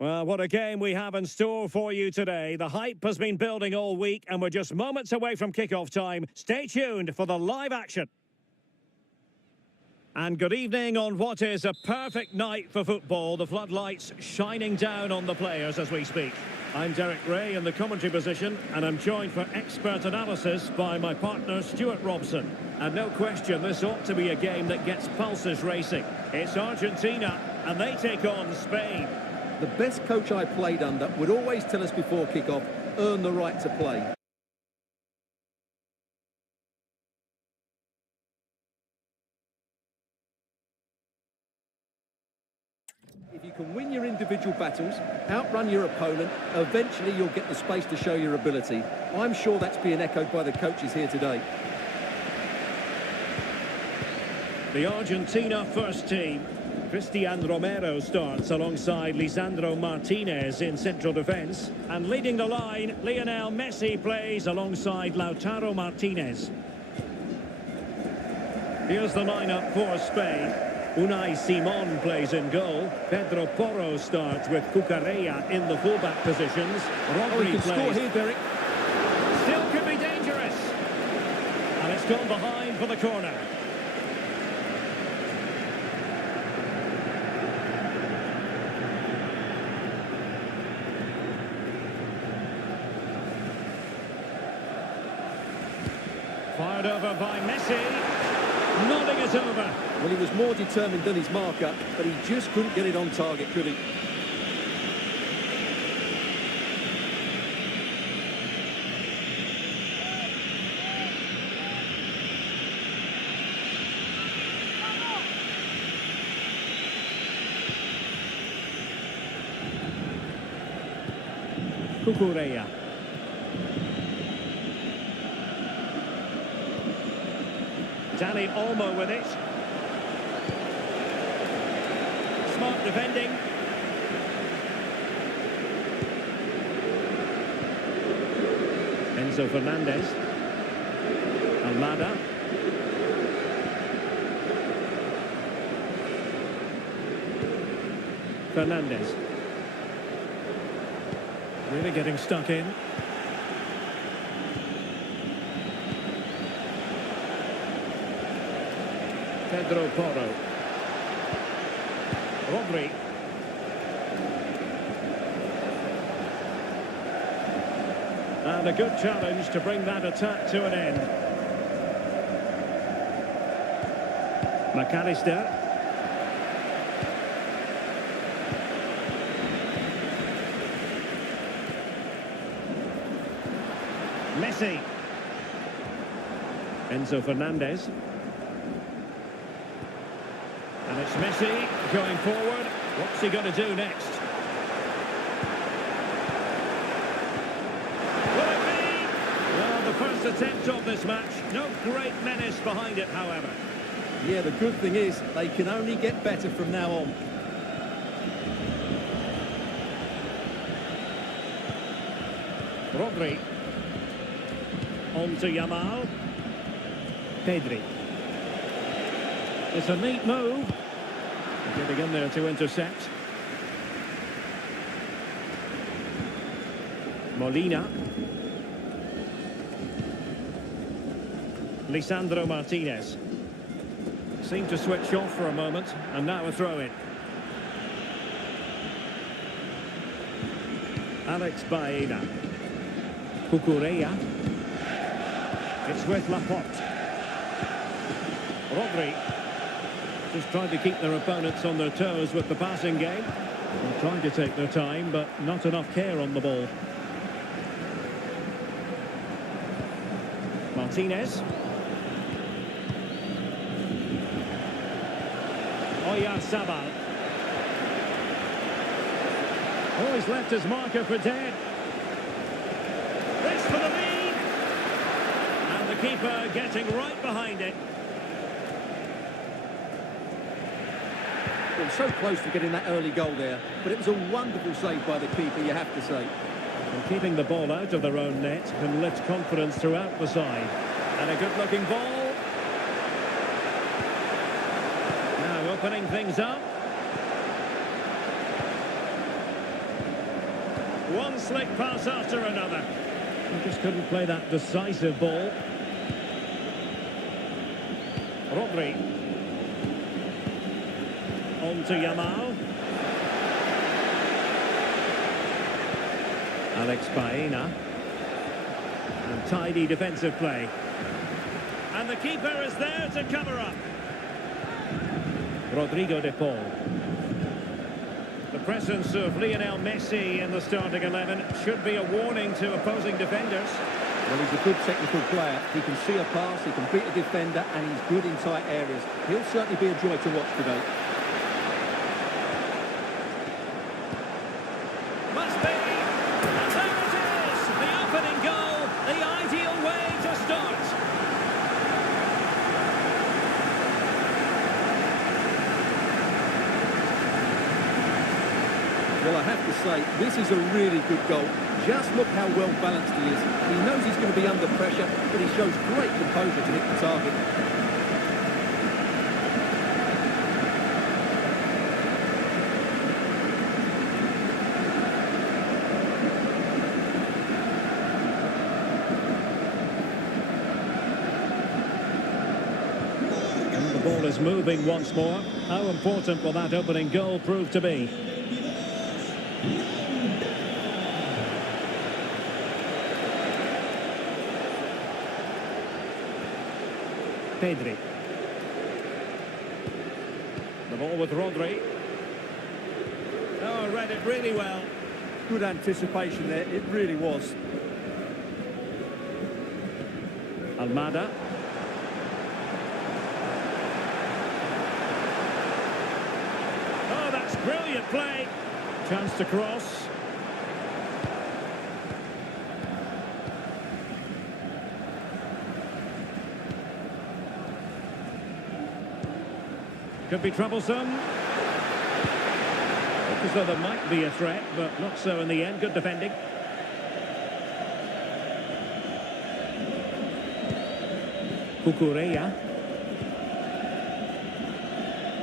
Well, what a game we have in store for you today. The hype has been building all week and we're just moments away from kick-off time. Stay tuned for the live action. And good evening on what is a perfect night for football. The floodlights shining down on the players as we speak. I'm Derek Ray in the commentary position and I'm joined for expert analysis by my partner Stuart Robson. And no question, this ought to be a game that gets pulses racing. It's Argentina and they take on Spain. The best coach I played under would always tell us before kick-off, earn the right to play. If you can win your individual battles, outrun your opponent, eventually you'll get the space to show your ability. I'm sure that's being echoed by the coaches here today. The Argentina first team. Cristian Romero starts alongside Lisandro Martinez in central defence. And leading the line, Lionel Messi plays alongside Lautaro Martinez. Here's the lineup for Spain. Unai Simon plays in goal. Pedro Porro starts with Cucurella in the fullback positions. Rodri can score here, Derek. Still could be dangerous. And it's gone behind for the corner. Fired over by Messi. Nodding it over. Well, he was more determined than his marker, but he just couldn't get it on target, could he? Cucurella. Dani Olmo with it. Smart defending. Enzo Fernandez. Almada. Fernandez. Really getting stuck in. Pedro Porro. Rodri. And a good challenge to bring that attack to an end. McAllister. Messi. Enzo Fernandez. And it's Messi going forward. What's he going to do next? Will it be? Well, the first attempt of this match. No great menace behind it, however. Yeah, the good thing is they can only get better from now on. Rodri. On to Yamal. Pedri. It's a neat move. Getting in there to intercept. Molina. Lisandro Martinez. Seemed to switch off for a moment, and now a throw-in. Alex Baena. Cucurella. It's with Laporte. Rodri. Just trying to keep their opponents on their toes with the passing game. They're trying to take their time, but not enough care on the ball. Martinez. Oyarzabal. Oh, he's left his marker for dead. This for the lead. And the keeper getting right behind it. Been so close to getting that early goal there, but it was a wonderful save by the keeper, you have to say. And keeping the ball out of their own net can lift confidence throughout the side. And a good-looking ball. Now opening things up. One slick pass after another. He just couldn't play that decisive ball. Rodri. On to Yamal. Alex Baena. And tidy defensive play. And the keeper is there to cover up. Rodrigo de Paul. The presence of Lionel Messi in the starting 11 should be a warning to opposing defenders. Well, he's a good technical player. He can see a pass, he can beat a defender, and he's good in tight areas. He'll certainly be a joy to watch today. Must be. And there it is. The opening goal. The ideal way to start. Well, I have to say, this is a really good goal. Just look how well balanced he is. He knows he's going to be under pressure, but he shows great composure to hit the target. And the ball is moving once more. How important will that opening goal prove to be? Pedri. The ball with Rodri. Oh, read it really well. Good anticipation there, it really was. Almada. Oh, that's brilliant play. Chance to cross. Could be troublesome. Looked as though there might be a threat, but not so in the end. Good defending. Cucurella.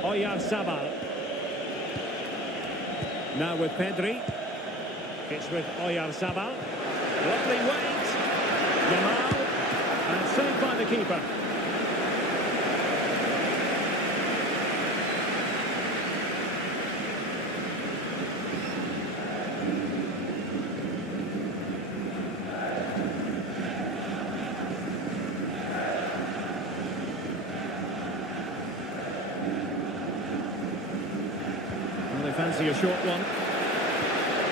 Oyarzabal. Now with Pedri. It's with Oyarzabal. Lovely weight. Yamal. And saved by the keeper. They fancy a short one.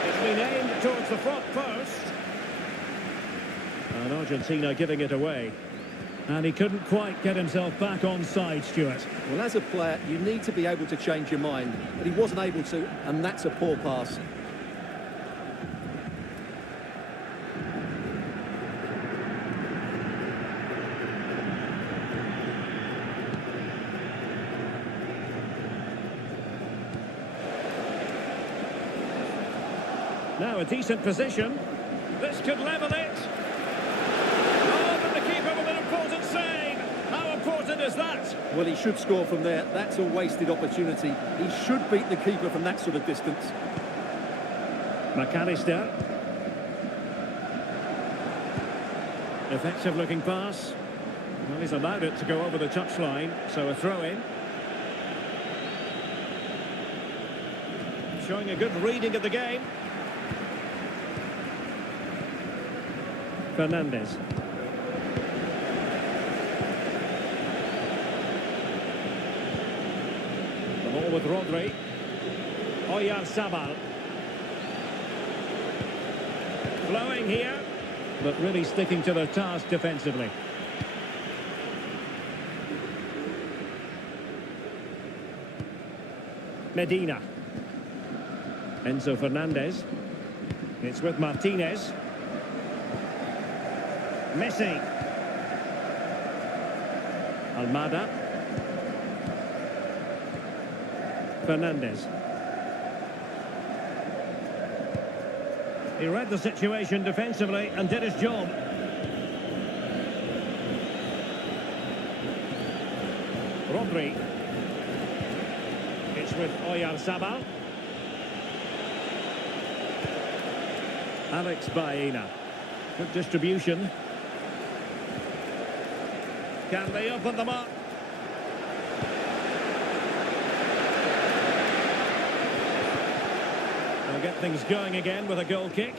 It's been aimed towards the front post. And Argentina giving it away. And he couldn't quite get himself back on side, Stuart. Well, as a player, you need to be able to change your mind. But he wasn't able to, and that's a poor pass. Now a decent position. This could level it. Oh, but the keeper with an important save. How important is that? Well, he should score from there. That's a wasted opportunity. He should beat the keeper from that sort of distance. McAllister. Effective looking pass. Well, he's allowed it to go over the touchline, so a throw in. Showing a good reading of the game. Fernandez. The ball with Rodri. Oyarzabal. Flowing here, but really sticking to their task defensively. Medina. Enzo Fernandez. It's with Martinez. Messi. Almada. Fernandez. He read the situation defensively and did his job. Rodri. It's with Oyarzabal. Alex Baena. Good distribution. Can they open them up? They'll get things going again with a goal kick.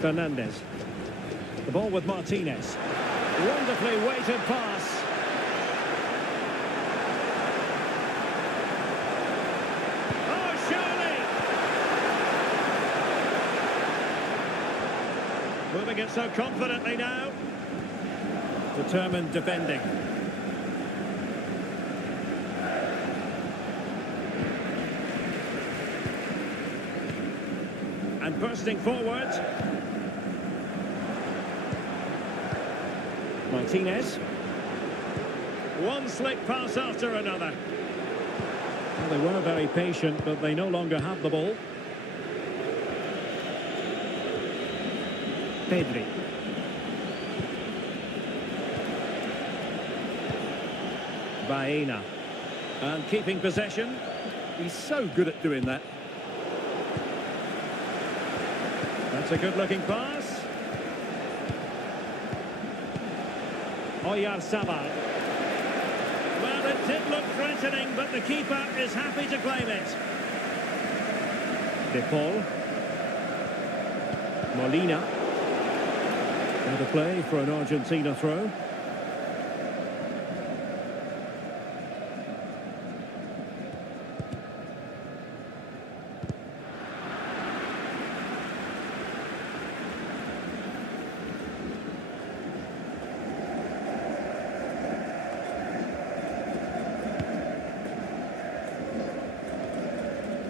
Fernandez. The ball with Martinez. Wonderfully weighted pass. Oh, surely! Moving it so confidently now. Determined defending. And bursting forward. Martinez. One slick pass after another. Well, they were very patient, but they no longer have the ball. Pedri. Baena. And keeping possession. He's so good at doing that. That's a good-looking pass. Oyarzabal. Well, it did look threatening, but the keeper is happy to claim it. De Paul. Molina. And a play for an Argentina throw.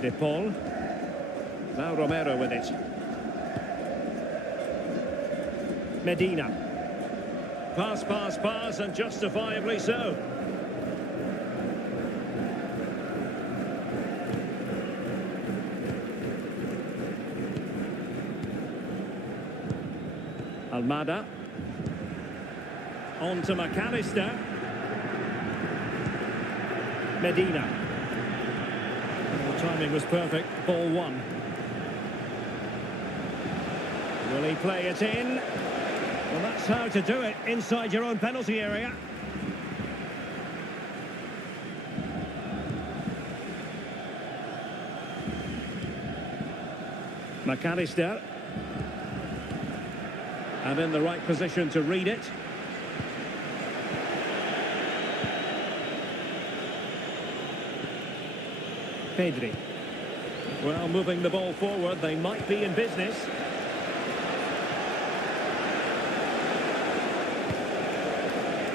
De Paul. Now Romero with it. Medina. Pass, pass, pass, and justifiably so. Almada. On to McAllister. Medina. The timing was perfect. Ball one. Will he play it in? Well, that's how to do it inside your own penalty area. McAllister. And in the right position to read it. Pedri. Well, moving the ball forward, they might be in business.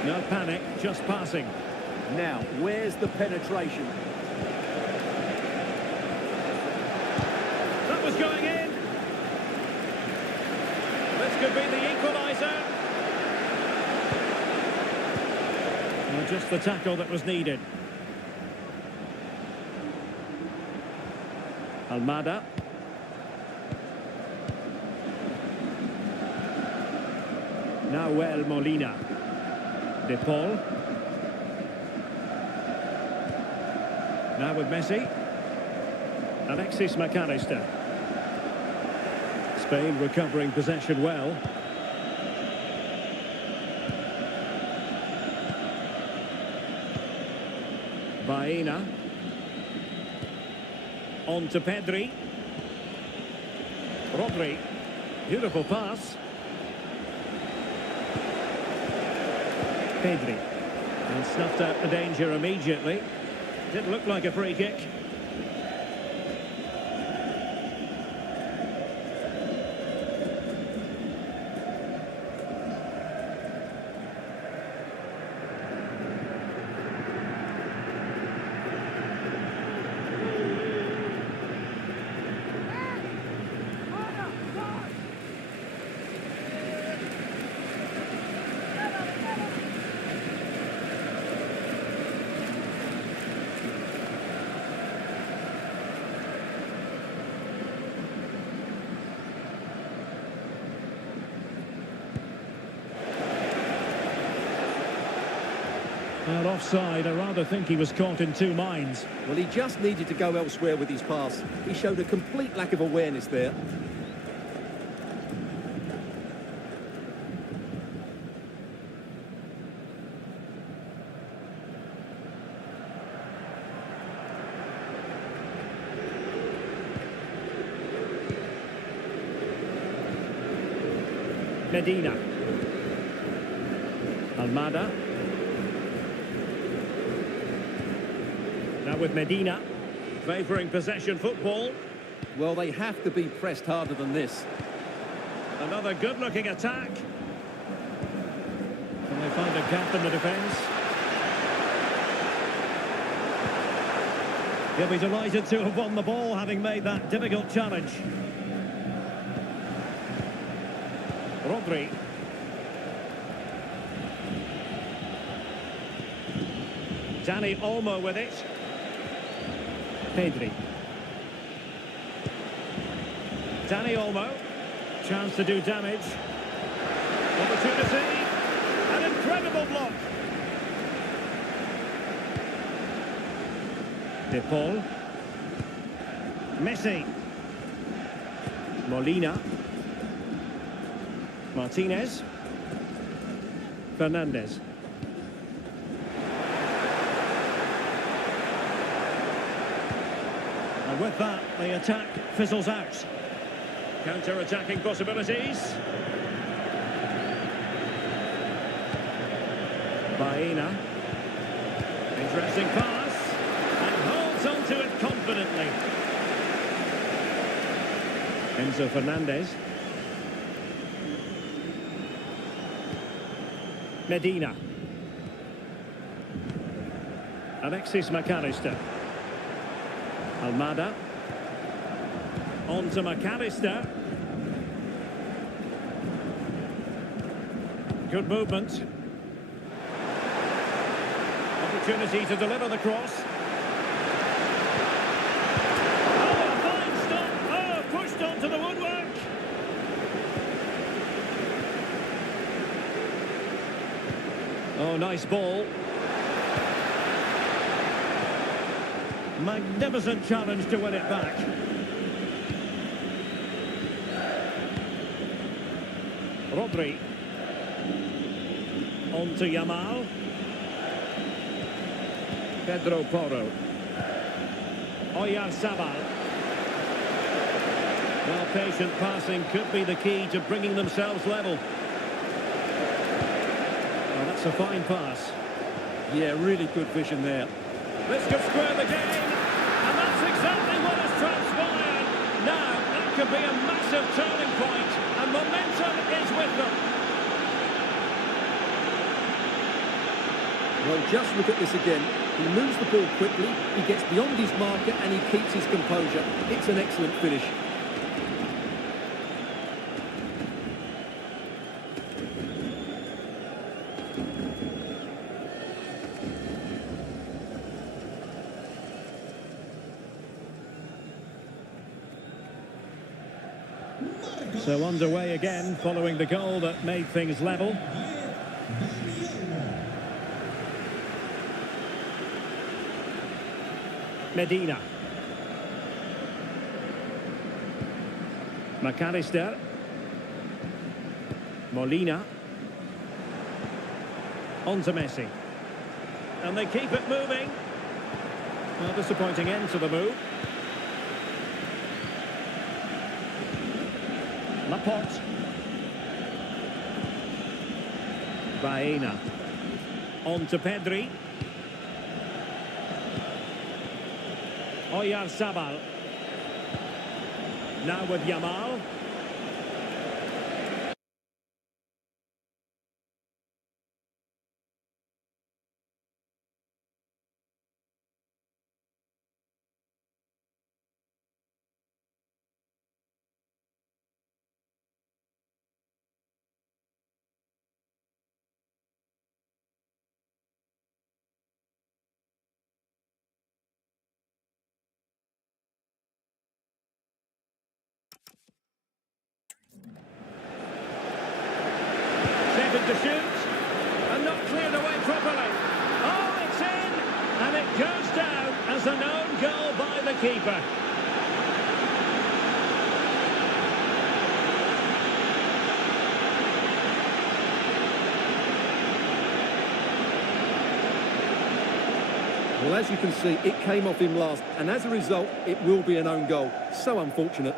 No panic, just passing. Now, where's the penetration? That was going in. This could be the equaliser. Well, just the tackle that was needed. Almada. Nahuel Molina. De Paul. Now with Messi. Alexis McAllister. Spain recovering possession well. Baena. On to Pedri. Rodri. Beautiful pass. Pedri. And snuffed out the danger immediately. Didn't look like a free kick. Well, offside. I rather think he was caught in two minds. Well, he just needed to go elsewhere with his pass. He showed a complete lack of awareness there. Medina. Almada. Now with Medina, favouring possession football. Well, they have to be pressed harder than this. Another good-looking attack. Can they find a gap in the defence? He'll be delighted to have won the ball, having made that difficult challenge. Rodri. Dani Olmo with it. Pedri. Dani Olmo. Chance to do damage. Opportunity. An incredible block. De Paul. Messi. Molina. Martinez. Fernandez. And with that, the attack fizzles out. Counter-attacking possibilities. Baena. Interesting pass. And holds onto it confidently. Enzo Fernandez. Medina. Alexis McAllister. Almada. On to McAllister. Good movement. Opportunity to deliver the cross. Oh, a fine stop. Oh, pushed onto the woodwork. Oh, nice ball. Magnificent challenge to win it back. Rodri. On to Yamal. Pedro Porro. Oyarzabal. Well, patient passing could be the key to bringing themselves level. Oh, that's a fine pass. Yeah, really good vision there. This could square the game. And that's exactly what has transpired. Now, that could be a massive turning point. And momentum is with them. Well, just look at this again. He moves the ball quickly, he gets beyond his marker and he keeps his composure. It's an excellent finish. So underway again, following the goal that made things level. Medina. McAllister. Molina. On to Messi. And they keep it moving. A disappointing end to the move. Laporte. Baena. On to Pedri. Oyarzabal. Now with Yamal. To shoot and not cleared away properly. Oh, There's an own goal by the keeper. Well, as you can see, it came off him last, and as a result, it will be an own goal. So unfortunate.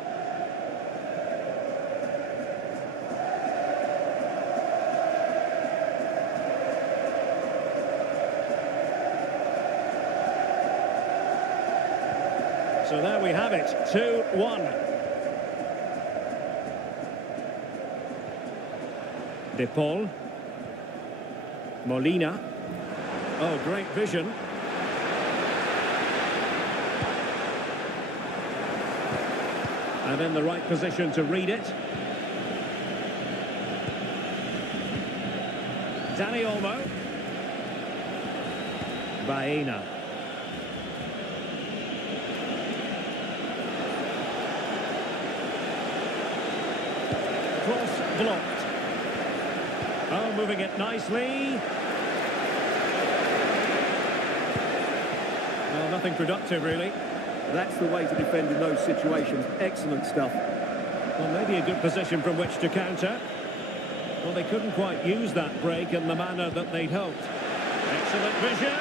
So there we have it, 2-1. De Paul. Molina. Oh, great vision. And in the right position to read it. Dani Olmo. Baena. Cross blocked. Oh, moving it nicely. Well, nothing productive, really. That's the way to defend in those situations. Excellent stuff. Well, maybe a good position from which to counter. Well, they couldn't quite use that break in the manner that they'd hoped. Excellent vision.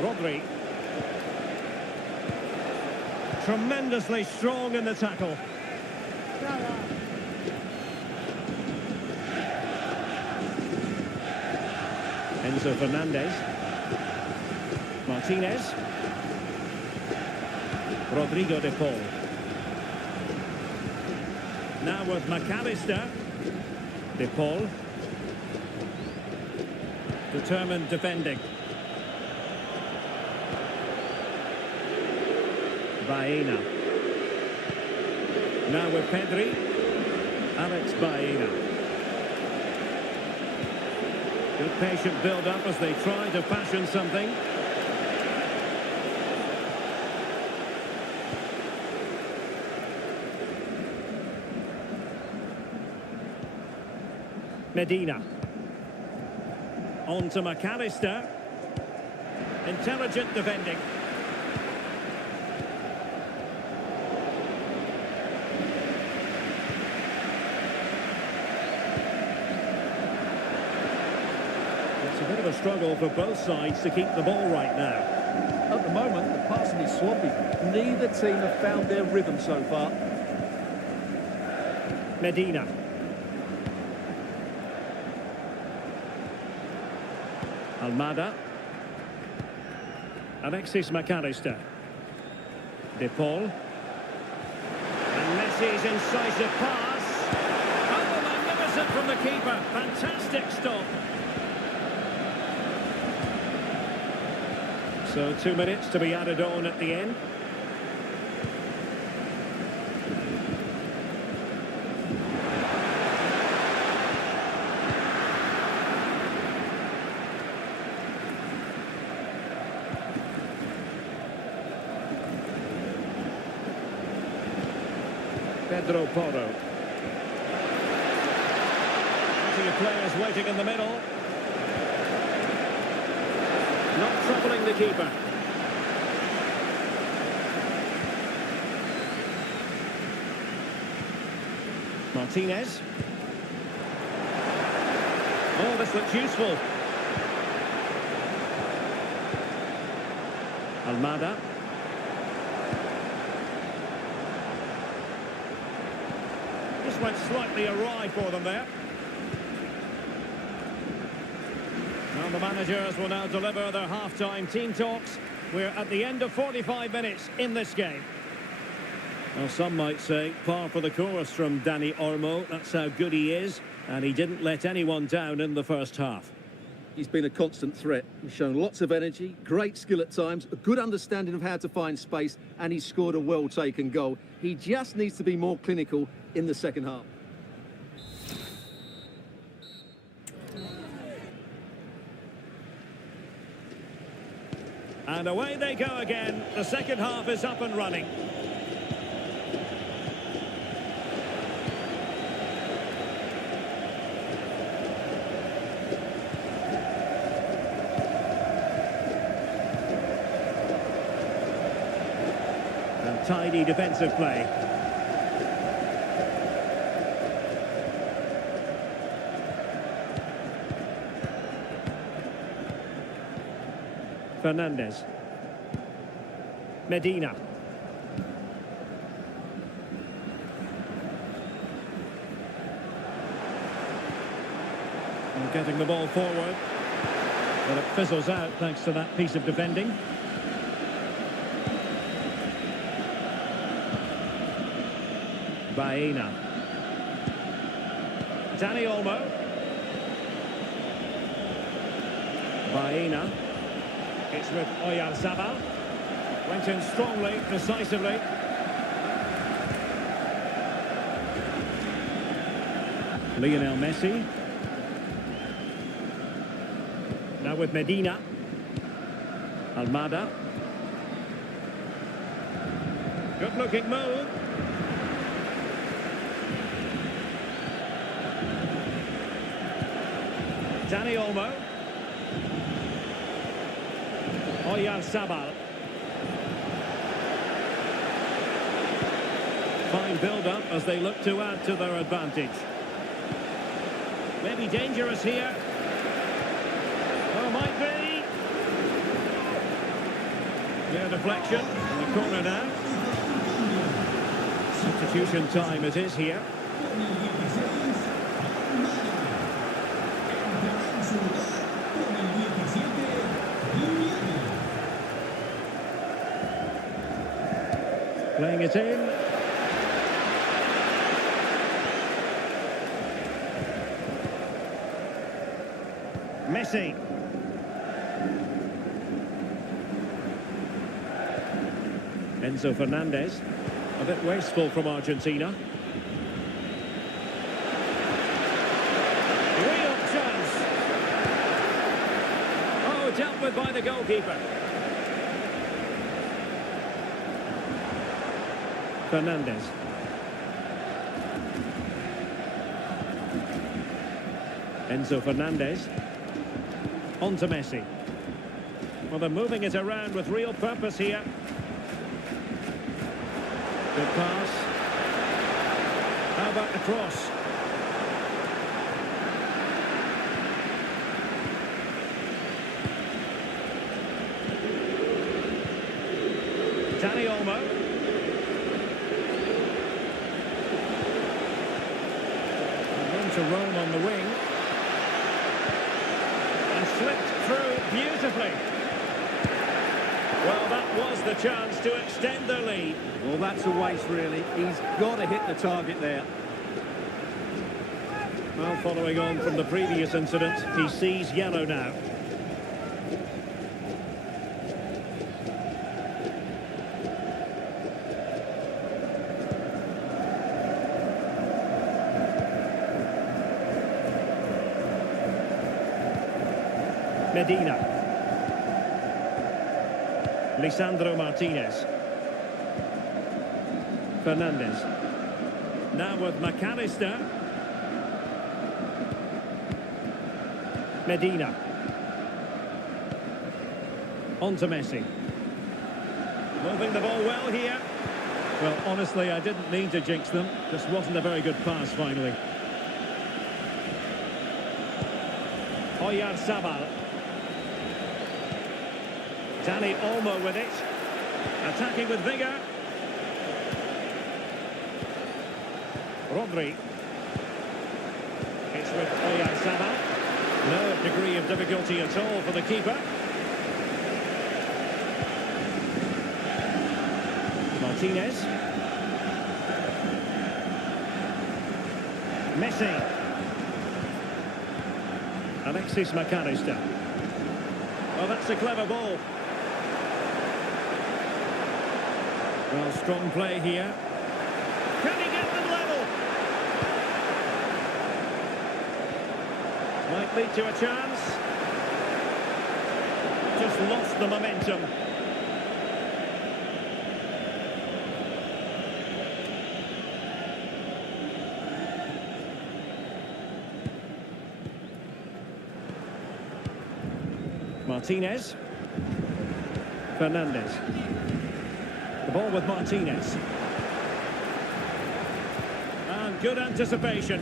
Rodri. Tremendously strong in the tackle. Enzo Fernandez. Martinez. Rodrigo de Paul. Now with McAllister. De Paul. Determined defending. Baena. Now with Pedri. Alex Baena. Good patient build-up as they try to fashion something. Medina. On to McAllister. Intelligent defending. It's a bit of a struggle for both sides to keep the ball right now. At the moment, the passing is sloppy. Neither team have found their rhythm so far. Medina. Almada. Alexis McAllister. De Paul. And Messi's incisive pass. Oh, magnificent from the keeper. Fantastic stop. So 2 minutes to be added on at the end. Pedro Porro. Plenty of players waiting in the middle. Not troubling the keeper. Martinez. Oh, this looks useful. Almada. Just went slightly awry for them there. Well, the managers will now deliver their half-time team talks. We're at the end of 45 minutes in this game. Well, some might say par for the course from Dani Olmo. That's how good he is. And he didn't let anyone down in the first half. He's been a constant threat. He's shown lots of energy, great skill at times, a good understanding of how to find space, and he's scored a well-taken goal. He just needs to be more clinical in the second half. And away they go again. The second half is up and running. Tidy defensive play. Fernandez. Medina. And getting the ball forward. But it fizzles out thanks to that piece of defending. Baena. Dani Olmo. Baena. It's with Oyarzabal. Went in strongly, decisively. Lionel Messi. Now with Medina. Almada. Good looking move. Dani Olmo. Oyarzabal. Fine build-up as they look to add to their advantage. Maybe dangerous here. Oh, might be. Clear deflection in the corner now. Substitution time it is here. Playing it in. Messi. Enzo Fernandez. A bit wasteful from Argentina. Real chance. Oh, dealt with by the goalkeeper. Fernandez. Enzo Fernandez. On to Messi. Well, they're moving it around with real purpose here. Good pass. How about the cross? Dani Olmo. Room to roam on the wing. And slipped through beautifully. Well, that was the chance to extend their lead. Well, that's a waste, really. He's got to hit the target there. Well, following on from the previous incident, he sees yellow now. Medina. Lisandro Martinez. Fernandez. Now with McAllister. Medina. On to Messi. Moving the ball well here. Well, honestly, I didn't mean to jinx them. Just wasn't a very good pass, finally. Oyarzabal. Dani Olmo with it. Attacking with vigour. Rodri. It's with Oyarzabal. No degree of difficulty at all for the keeper. Martinez. Messi. Alexis McAllister. Oh, that's a clever ball. Well, strong play here. Can he get them level? Might lead to a chance. Just lost the momentum. Martinez. Fernandez. The ball with Martinez. And good anticipation.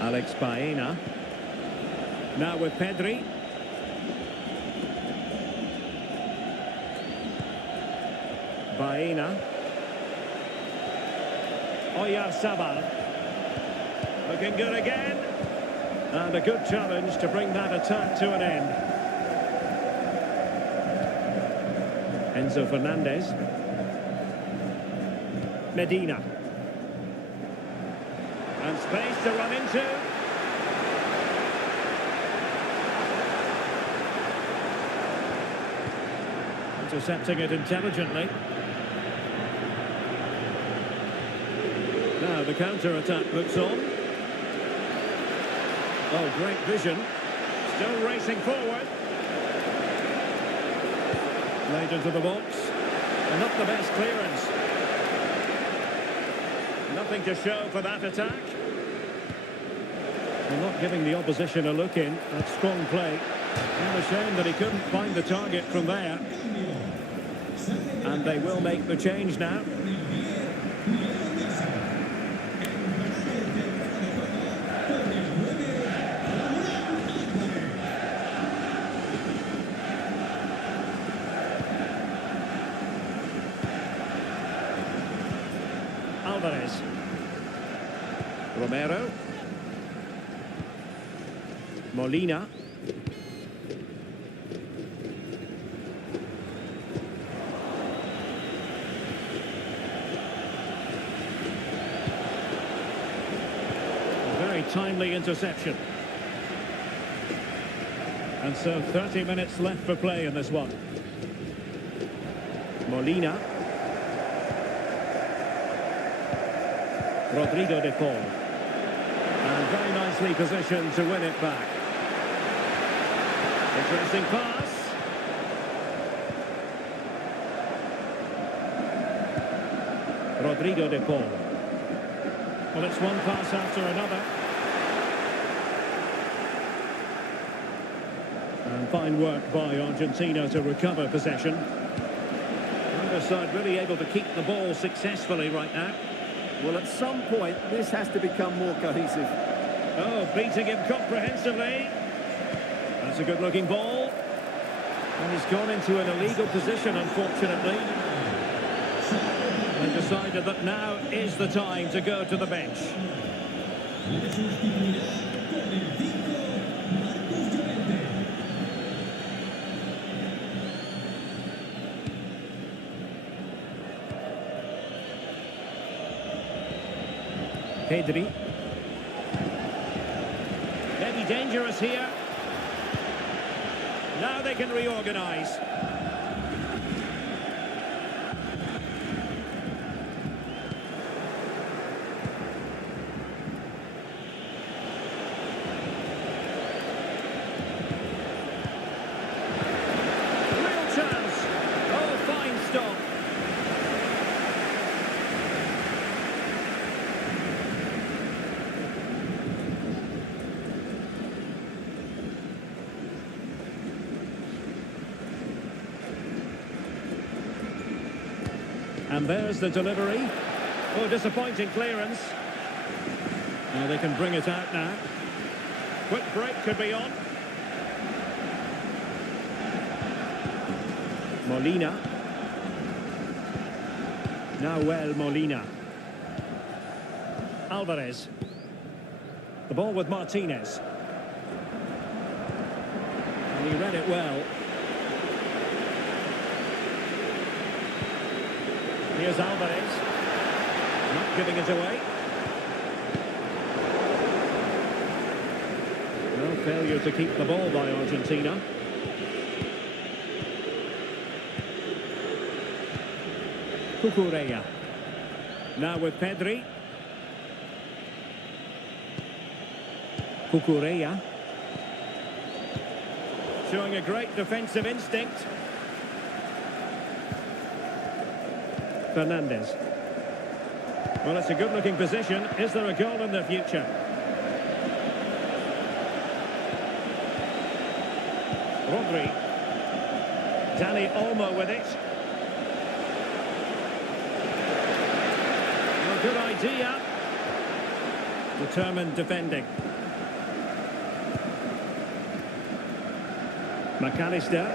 Alex Baena. Now with Pedri. Baena. Oyarzabal. Looking good again. And a good challenge to bring that attack to an end. Enzo Fernandez. Medina. And space to run into. Intercepting it intelligently. Now the counter-attack looks on. Oh, great vision. Still racing forward. Late into the box. And not the best clearance. Nothing to show for that attack. Well, not giving the opposition a look in. That's strong play. And a shame that he couldn't find the target from there. And they will make the change now. Alvarez. Romero. Molina. Very timely interception. And so 30 minutes left for play in this one. Molina. Rodrigo de Paul. And very nicely positioned to win it back. Interesting pass. Rodrigo de Paul. Well, it's one pass after another. And fine work by Argentina to recover possession. Neither side really able to keep the ball successfully right now. Well, at some point, this has to become more cohesive. Oh, beating him comprehensively. That's a good-looking ball. And he's gone into an illegal position, unfortunately. And decided that now is the time to go to the bench. Pedri. Maybe dangerous here. Now they can reorganise. Real chance. Oh, fine stop. And there's the delivery. Oh, disappointing clearance. Now they can bring it out now. Quick break could be on. Molina. Now Molina. Alvarez. The ball with Martinez. And he read it well. Here's Alvarez. Not giving it away. No failure to keep the ball by Argentina. Cucurella. Now with Pedri. Cucurella. Showing a great defensive instinct. Fernandez. Well, it's a good-looking position. Is there a goal in the future? Rodri. Dani Olmo with it. Well, good idea. Determined defending. McAllister.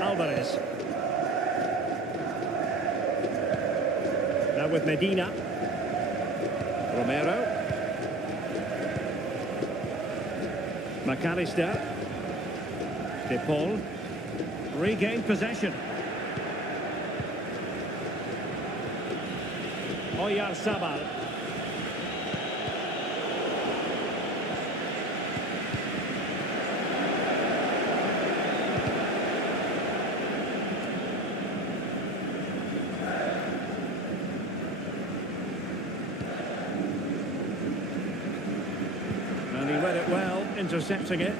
Alvarez. Now with Medina. Romero. McAllister. De Paul. Regained possession. Oyarzabal. And he read it well, intercepting it.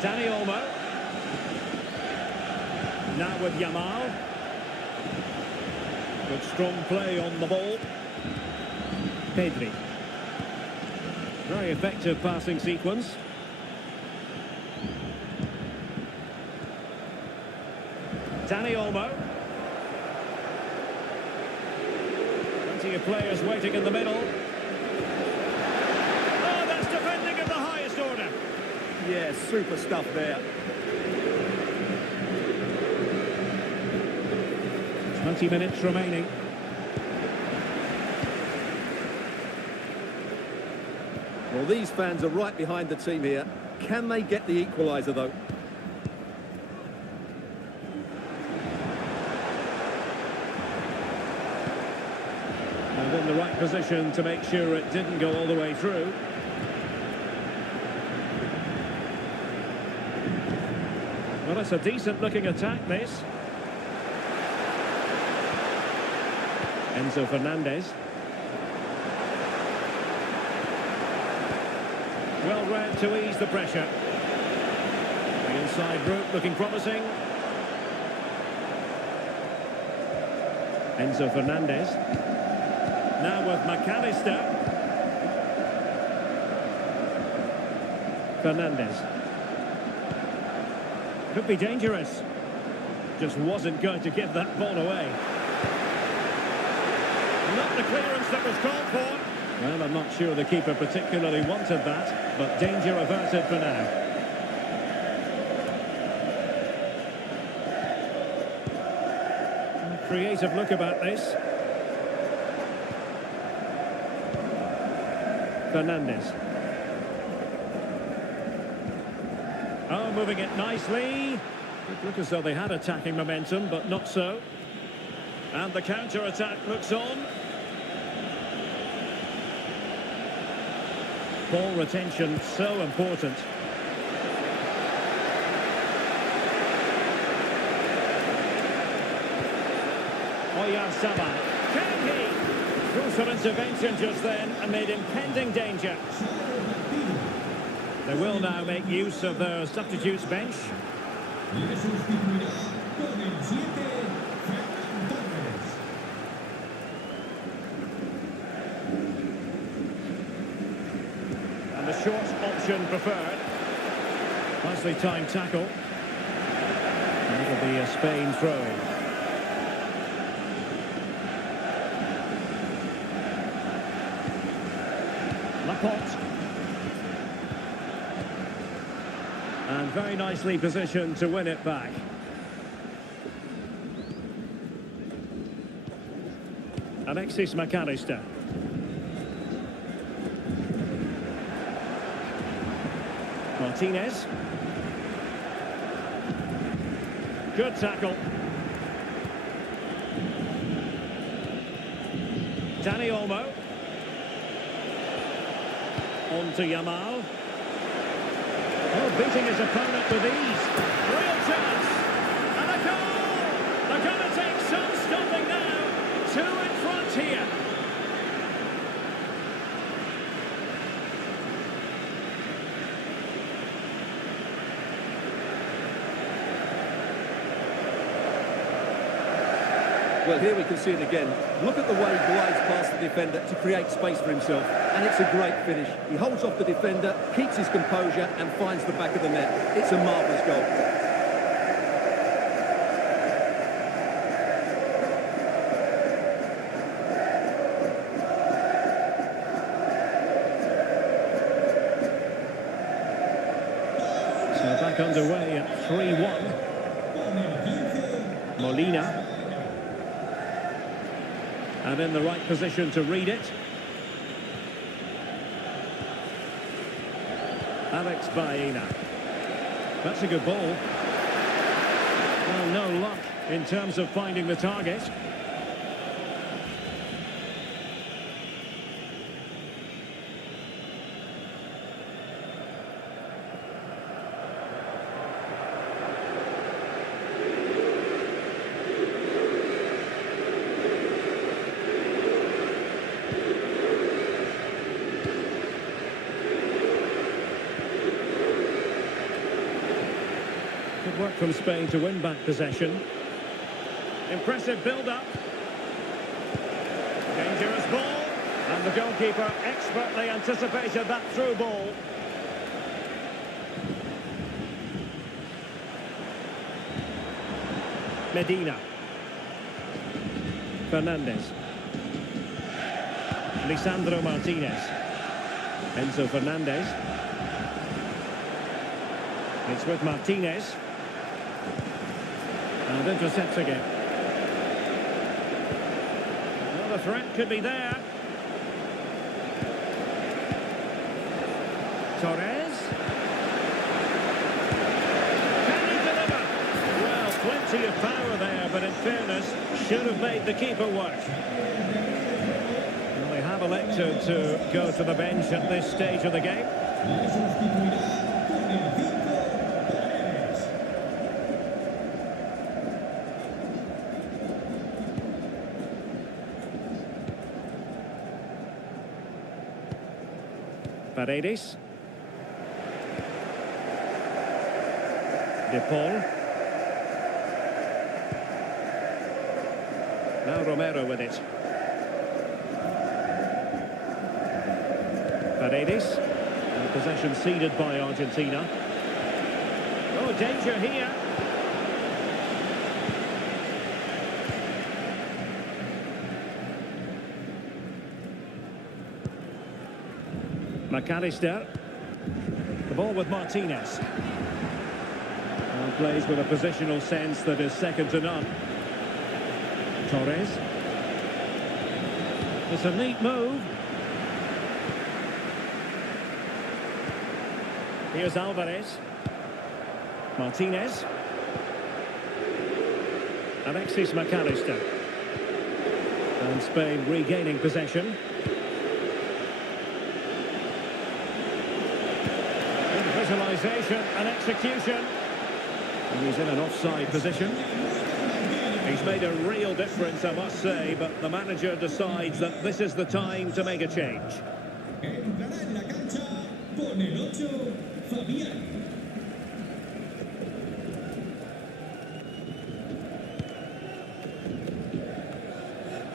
Dani Olmo. Now with Yamal. Good strong play on the ball. Pedri. Very effective passing sequence. Dani Olmo. Plenty of players waiting in the middle. Oh, that's defending of the highest order. Yeah, super stuff there. 20 minutes remaining. Well, these fans are right behind the team here. Can they get the equaliser, though? And in the right position to make sure it didn't go all the way through. Well, it's a decent-looking attack, this. Enzo Fernandez. Well read to ease the pressure. The inside route looking promising. Enzo Fernandez. Now with McAllister. Fernandez. Could be dangerous. Just wasn't going to give that ball away. Not the clearance that was called for. Well, I'm not sure the keeper particularly wanted that, but danger averted for now. Creative look about this. Fernandez. Oh, moving it nicely. It looked as though they had attacking momentum, but not so. And the counter-attack looks on. Ball retention so important. Oyarzabal. Can he? Crucial intervention just then amid impending danger. They will now make use of their substitutes bench. And the short option preferred. Nicely timed tackle. And it'll be a Spain throw-in. Laporte. And very nicely positioned to win it back. Alexis McAllister. Martinez. Good tackle. Dani Olmo. On to Yamal. Oh, beating his opponent with ease. Real chance. And a goal! They're going to take some stopping now. Two in front here. Well, here we can see it again. Look at the way he glides past the defender to create space for himself. And it's a great finish. He holds off the defender, keeps his composure and finds the back of the net. It's a marvellous goal. So back underway at 3-1. Molina. And in the right position to read it. Alex Baena. That's a good ball. Well, no luck in terms of finding the target. Good work from Spain to win back possession. Impressive build-up. Dangerous ball. And the goalkeeper expertly anticipated that through ball. Medina. Fernandez. Lisandro Martinez. Enzo Fernandez. It's with Martinez. And intercepts again. Well, the threat could be there. Torres. Can he deliver? Well, plenty of power there, but in fairness, should have made the keeper work. Well, they have elected to go to the bench at this stage of the game. Paredes. De Paul. Now Romero with it. Paredes. And possession ceded by Argentina. Oh, danger here. McAllister. The ball with Martinez. And plays with a positional sense that is second to none. Torres. It's a neat move. Here's Alvarez. Martinez. Alexis McAllister. And Spain regaining possession. Visualisation and execution. And he's in an offside position. He's made a real difference, I must say, but the manager decides that this is the time to make a change.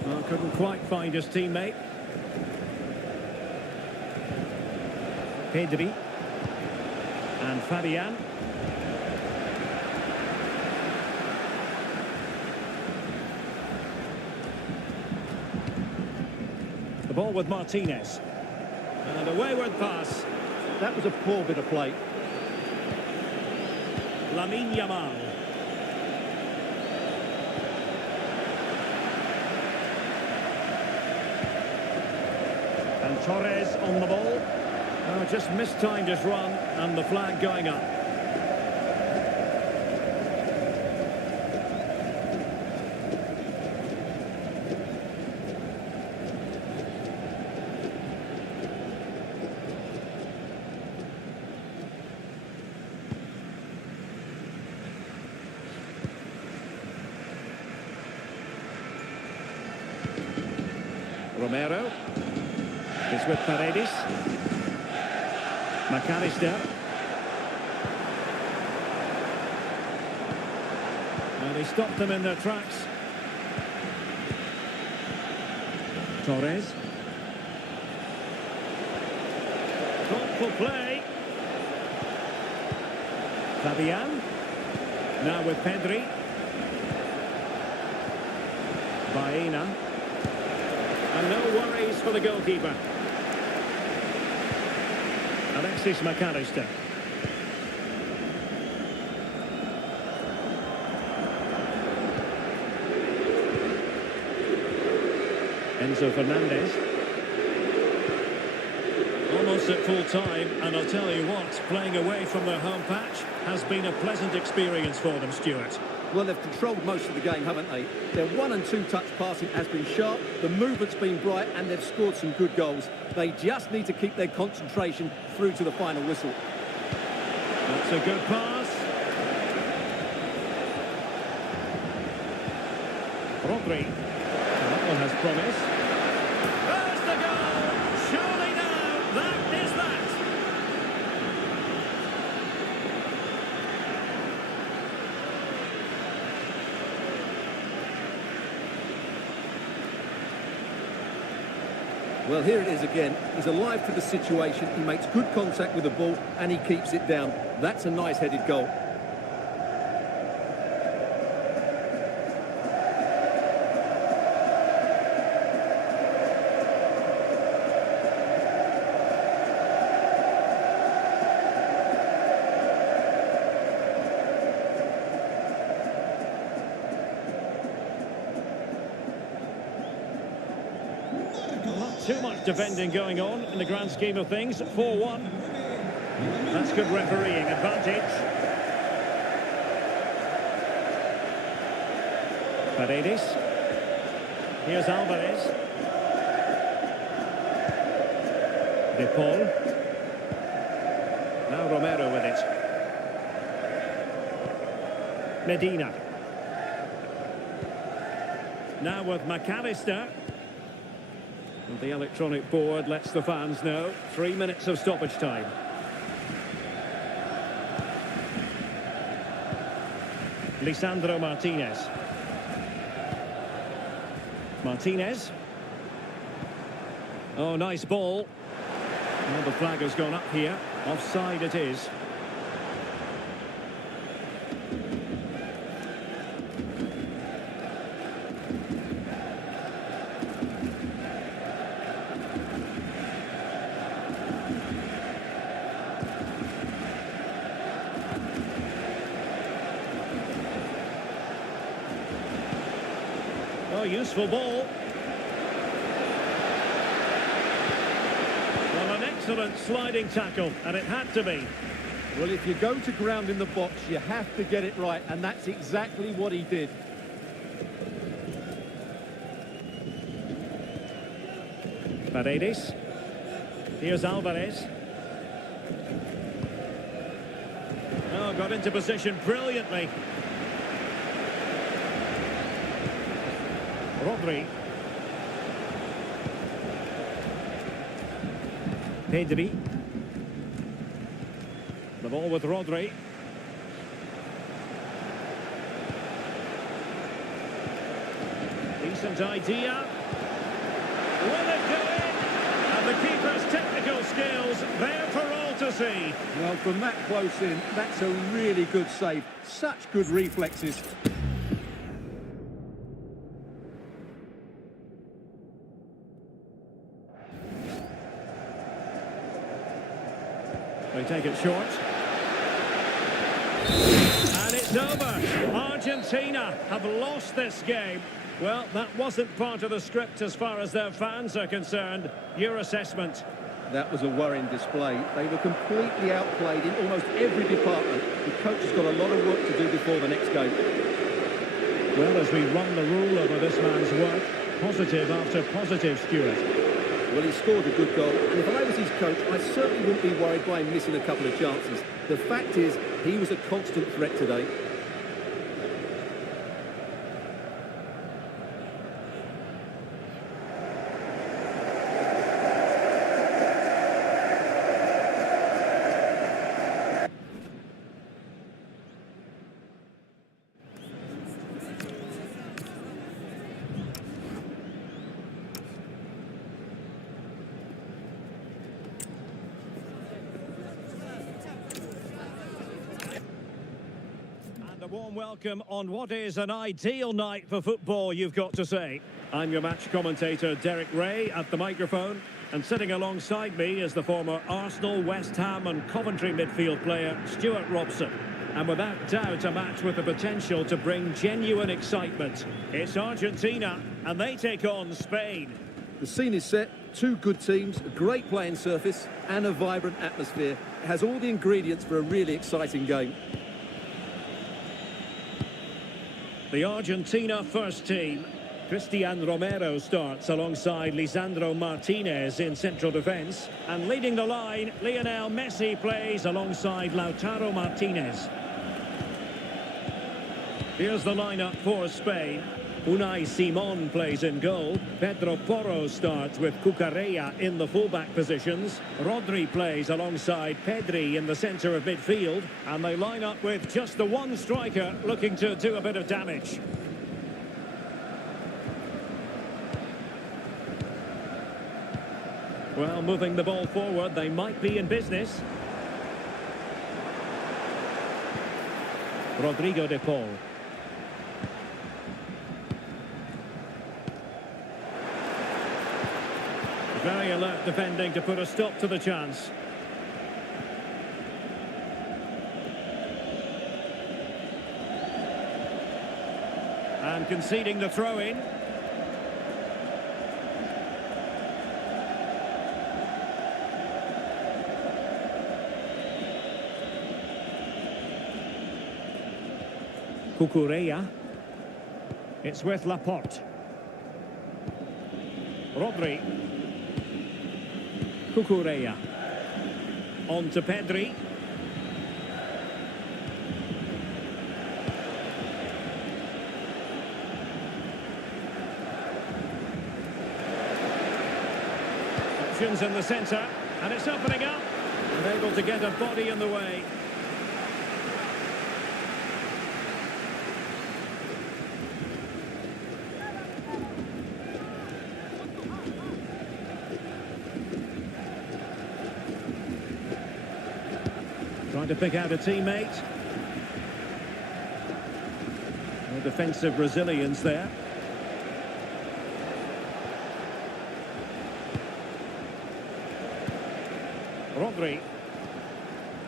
Well, couldn't quite find his teammate. Pedri. And Fabian. The ball with Martinez. And a wayward pass. That was a poor bit of play. Lamine Yamal. And Torres on the ball. Oh, just mistimed his run and the flag going up. Romero is with Paredes. McAllister. And he stopped them in their tracks. Torres. Thoughtful play. Fabian. Now with Pedri. Baena. And no worries for the goalkeeper. Alexis McAllister. Enzo Fernandez. Almost at full time, and I'll tell you what, playing away from their home patch has been a pleasant experience for them, Stuart. Well, they've controlled most of the game, haven't they? Their 1- and 2-touch passing has been sharp, the movement's been bright, and they've scored some good goals. They just need to keep their concentration through to the final whistle. That's a good pass. Rodri. That one has promise. There's the goal! Surely now, that is that! Well, here it is again. He's alive to the situation. He makes good contact with the ball and he keeps it down. That's a nice headed goal. Not too much defending going on in the grand scheme of things. 4-1. That's good refereeing advantage. Paredes. Here's Alvarez. De Paul. Now Romero with it. Medina. Now with McAllister. And the electronic board lets the fans know. 3 minutes of stoppage time. Lisandro Martinez. Martinez. Oh, nice ball. Well, the flag has gone up here. Offside it is. Oh, useful ball. Well, an excellent sliding tackle, and it had to be. Well, if you go to ground in the box, you have to get it right, and that's exactly what he did. Paredes. Here's Alvarez. Oh, got into position brilliantly. Rodri. Pedri. The ball with Rodri. Decent idea. Will it go in? And the keeper's technical skills there for all to see. Well, from that close in, that's a really good save. Such good reflexes. They take it short. And it's over. Argentina have lost this game. Well, that wasn't part of the script as far as their fans are concerned. Your assessment? That was a worrying display. They were completely outplayed in almost every department. The coach has got a lot of work to do before the next game. Well, as we run the rule over this man's work, positive after positive, Stuart. Well, he scored a good goal, and if I was his coach, I certainly wouldn't be worried by him missing a couple of chances. The fact is, he was a constant threat today. A warm welcome on what is an ideal night for football, you've got to say. I'm your match commentator, Derek Ray, at the microphone. And sitting alongside me is the former Arsenal, West Ham and Coventry midfield player, Stuart Robson. And without doubt, a match with the potential to bring genuine excitement. It's Argentina, and they take on Spain. The scene is set, two good teams, a great playing surface and a vibrant atmosphere. It has all the ingredients for a really exciting game. The Argentina first team. Cristian Romero starts alongside Lisandro Martinez in central defence. And leading the line, Lionel Messi plays alongside Lautaro Martinez. Here's the lineup for Spain. Unai Simon plays in goal. Pedro Porro starts with Cucurella in the fullback positions. Rodri plays alongside Pedri in the centre of midfield. And they line up with just the one striker looking to do a bit of damage. Well, moving the ball forward, they might be in business. Rodrigo de Paul. Very alert defending to put a stop to the chance. And conceding the throw-in. Cucurella. It's with Laporte. Rodri. Cucurella. On to Pedri. Options in the centre. And it's opening up. And able to get a body in the way. Trying to pick out a teammate. No defensive resilience there. Rodri.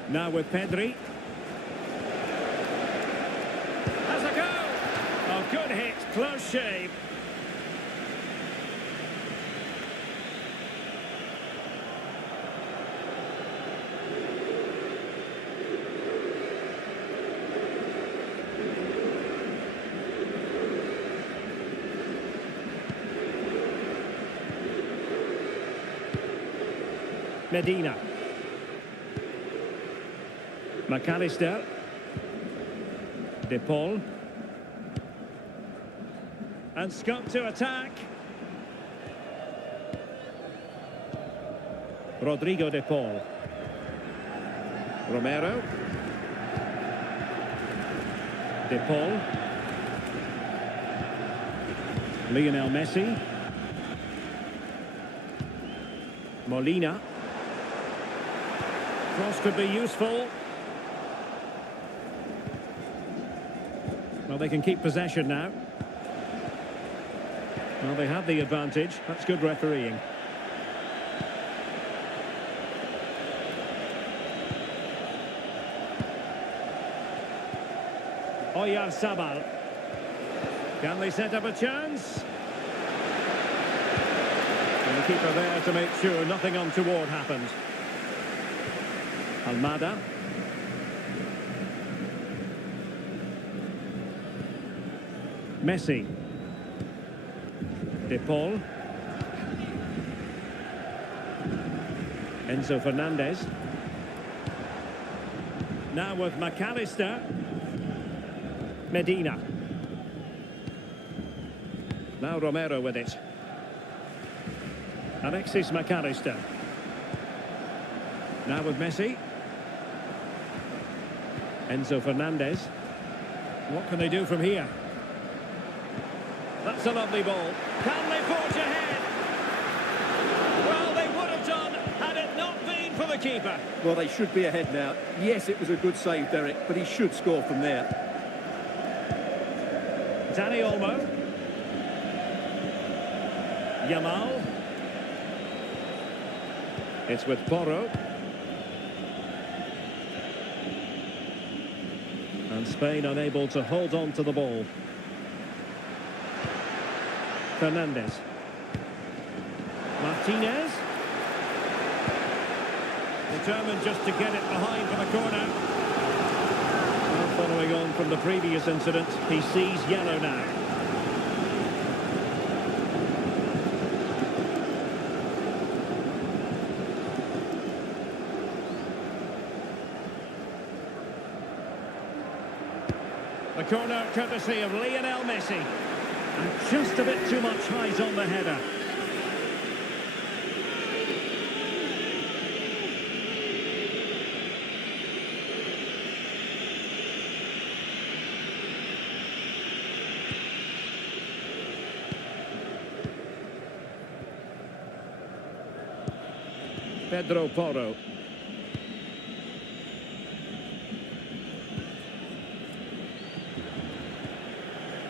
Now with Pedri. Has a go! Oh, good hit, close shave. Medina. McAllister. De Paul. And scope to attack. Rodrigo de Paul. Romero. De Paul. Lionel Messi. Molina. Cross could be useful. Well, they can keep possession now. Well, they have the advantage. That's good refereeing. Oyarzabal. Can they set up a chance? And the keeper there to make sure nothing untoward happened. Almada. Messi. De Paul. Enzo Fernandez. Now with McAllister. Medina. Now Romero with it. Alexis McAllister. Now with Messi. Enzo Fernandez. What can they do from here? That's a lovely ball. Can they forge ahead? Well, they would have done had it not been for the keeper. Well, they should be ahead now. Yes, it was a good save, Derek, but he should score from there. Dani Olmo. Yamal. It's with Porro. And Spain unable to hold on to the ball. Fernandez. Martinez. Determined just to get it behind for the corner. Well, following on from the previous incident, he sees yellow now. The corner courtesy of Lionel Messi. And just a bit too much height on the header. Pedro Porro.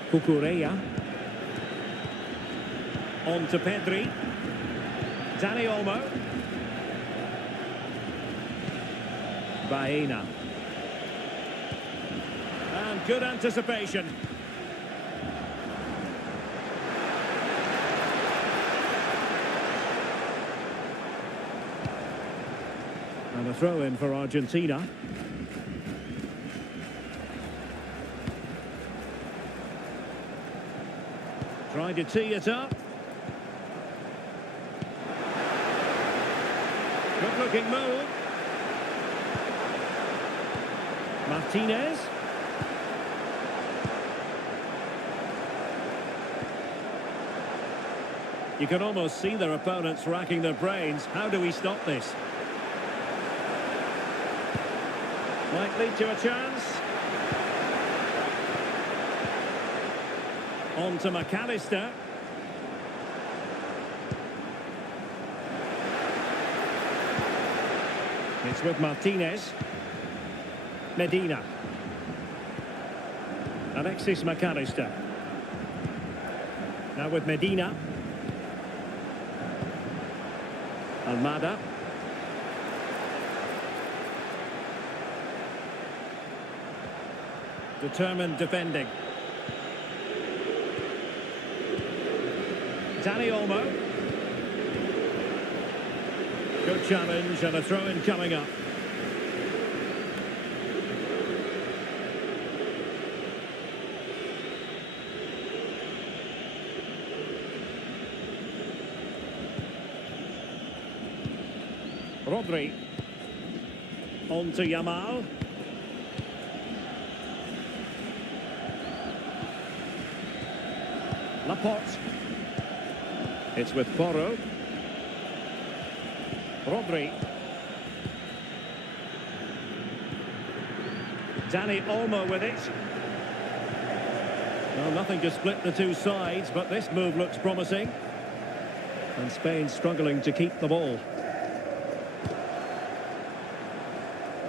Cucurella. On to Pedri. Dani Olmo. Baena. And good anticipation. And a throw in for Argentina. Trying to tee it up. Good looking move. Martinez. You can almost see their opponents racking their brains. How do we stop this? Might lead to a chance. On to McAllister. It's with Martinez. Medina. Alexis McAllister. Now with Medina. Almada. Determined defending. Dani Olmo. Good challenge and a throw-in coming up. Rodri. On to Yamal. Laporte. It's with Porro. Rodri. Dani Olmo with it. Well, nothing to split the two sides, but this move looks promising. And Spain struggling to keep the ball.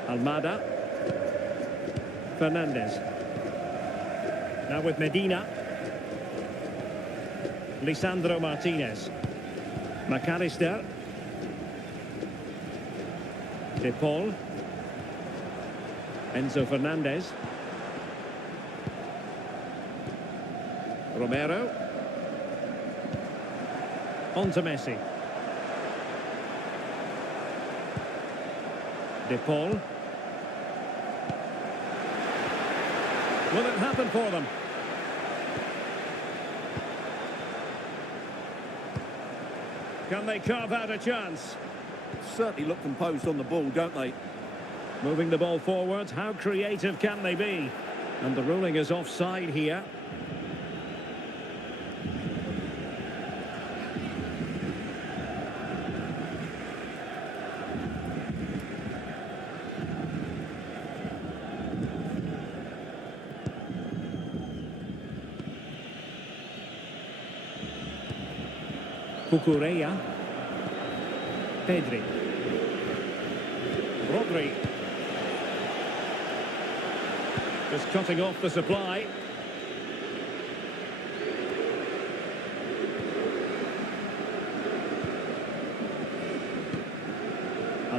Almada. Fernandez. Now with Medina. Lisandro Martinez. McAllister. De Paul. Enzo Fernandez. Romero. On to Messi. De Paul. Will it happen for them? Can they carve out a chance? Certainly look composed on the ball, don't they? Moving the ball forward, how creative can they be? And the ruling is offside here. Cucurella. Pedri. Rodri. Just cutting off the supply.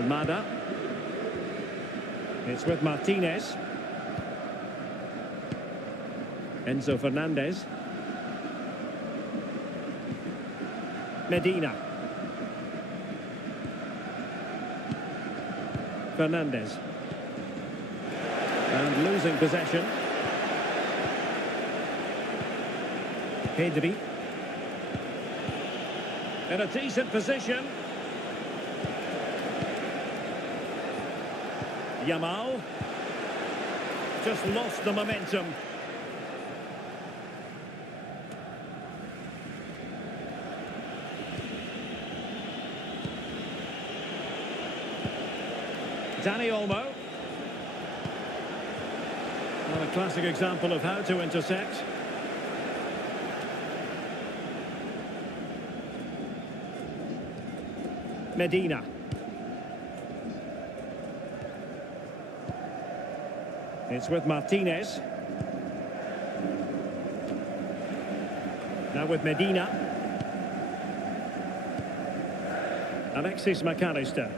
Almada. It's with Martinez. Enzo Fernandez. Medina. Fernandez. And losing possession. Pedri. In a decent position. Yamal. Just lost the momentum. Dani Olmo. Well, a classic example of how to intercept. Medina. It's with Martinez. Now with Medina. Alexis McAllister.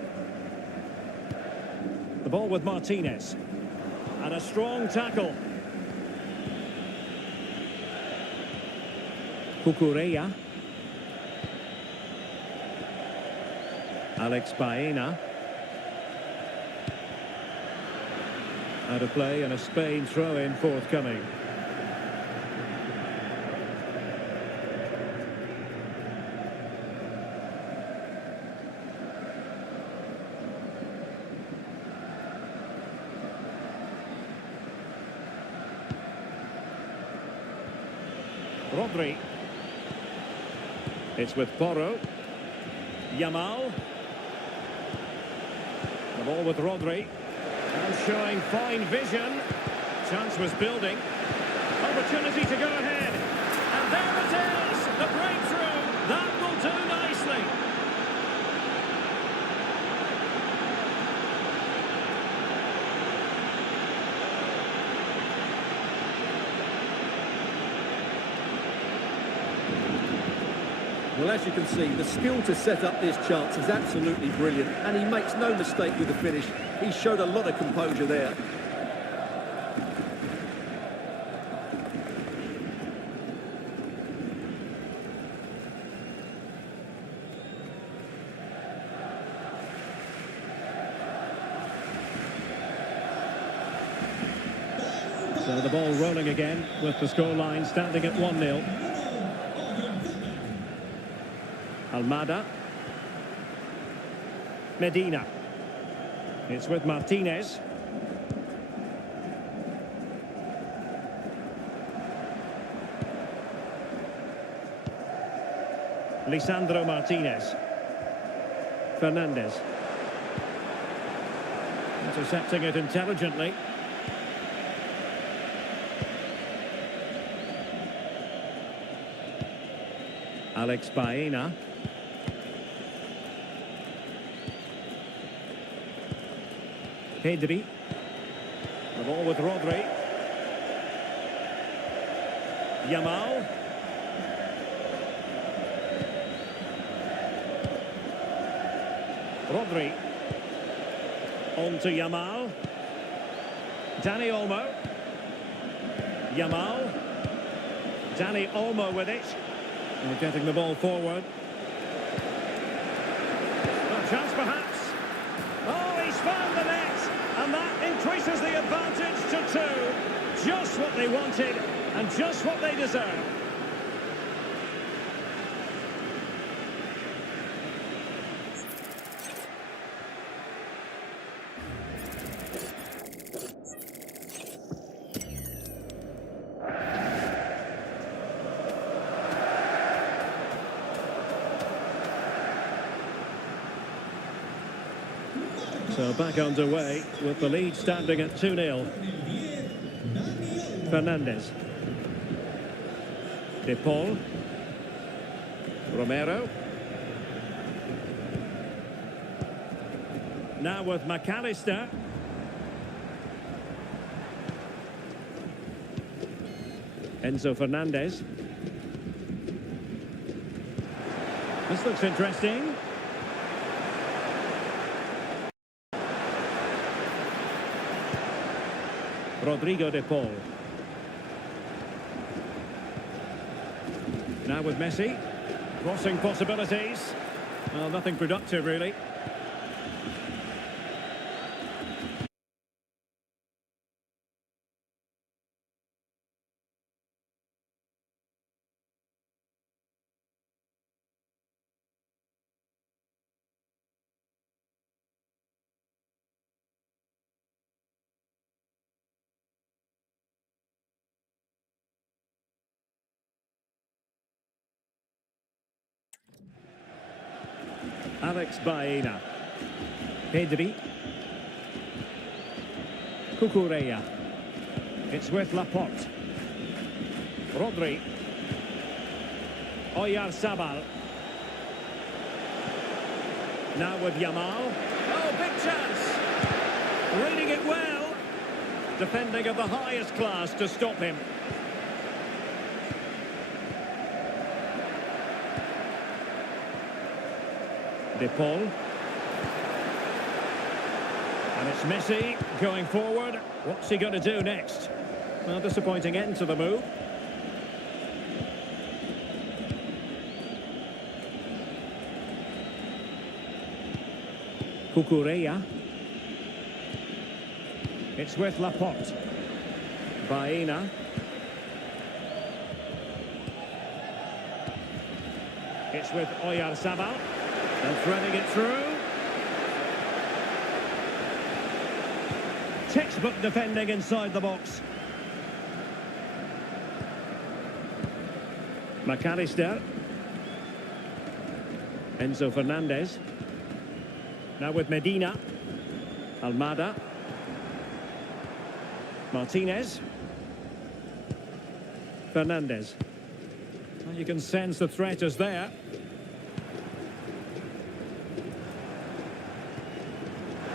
The ball with Martinez. And a strong tackle. Cucurella. Alex Baena. Out of play and a Spain throw-in forthcoming. Rodri. It's with Porro. Yamal. The ball with Rodri. And showing fine vision. Chance was building. Opportunity to go ahead. And there it is! The breakthrough! That will do nicely. Well, as you can see, the skill to set up this chance is absolutely brilliant, and he makes no mistake with the finish. He showed a lot of composure there. So the ball rolling again with the scoreline standing at 1-0. Almada. Medina. It's with Martinez. Lisandro Martinez. Fernandez. Intercepting it intelligently. Alex Baena. Pedri. The ball with Rodri. Yamal. Rodri. On to Yamal. Dani Olmo. Yamal. Dani Olmo with it. We're getting the ball forward. A chance perhaps. Oh, he's found the net. And that increases the advantage to 2. Just what they wanted and just what they deserve. So back underway with the lead standing at 2-0. Fernandez. De Paul. Romero. Now with McAllister. Enzo Fernandez. This looks interesting. Rodrigo de Paul. Now with Messi. Crossing possibilities. Well, nothing productive, really. Alex Baena. Pedri. Cucurella. It's with Laporte. Rodri. Oyarzabal. Now with Yamal. Oh, big chance! Reading it well. Defending of the highest class to stop him. De Paul. And it's Messi going forward. What's he going to do next? Well, disappointing end to the move. Cucurella. It's with Laporte. Baena. It's with Oyarzabal. And threading it through. Textbook defending inside the box. McAllister. Enzo Fernandez. Now with Medina. Almada. Martinez. Fernandez. Well, you can sense the threat is there.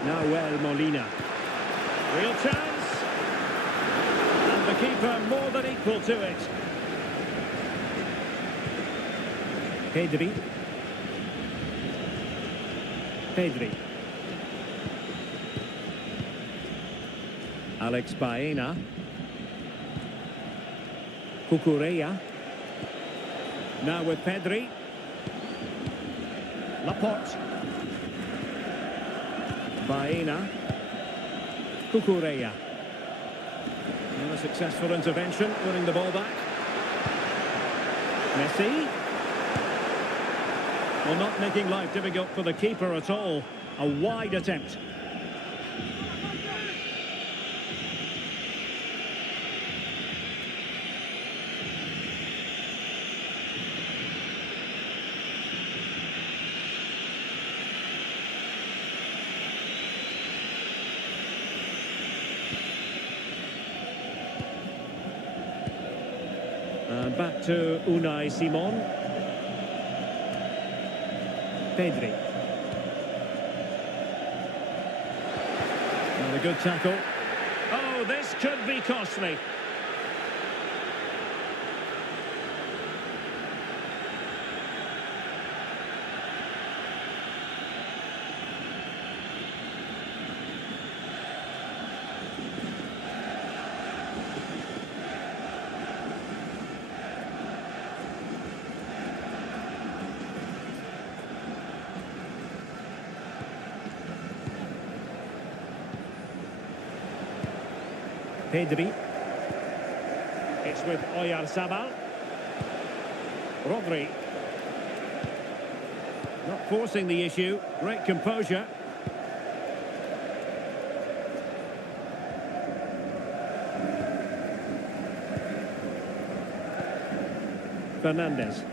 Nahuel Molina. Real chance. And the keeper more than equal to it. Pedri. Pedri. Alex Baena. Cucurella. Now with Pedri. Laporte. Baena. Cucurella. And a successful intervention, winning the ball back. Messi. Well, not making life difficult for the keeper at all. A wide attempt. And back to Unai Simon. Pedri. And a good tackle. Oh, this could be costly. Pedri. It's with Oyarzabal. Rodri. Not forcing the issue. Great composure. Fernandez.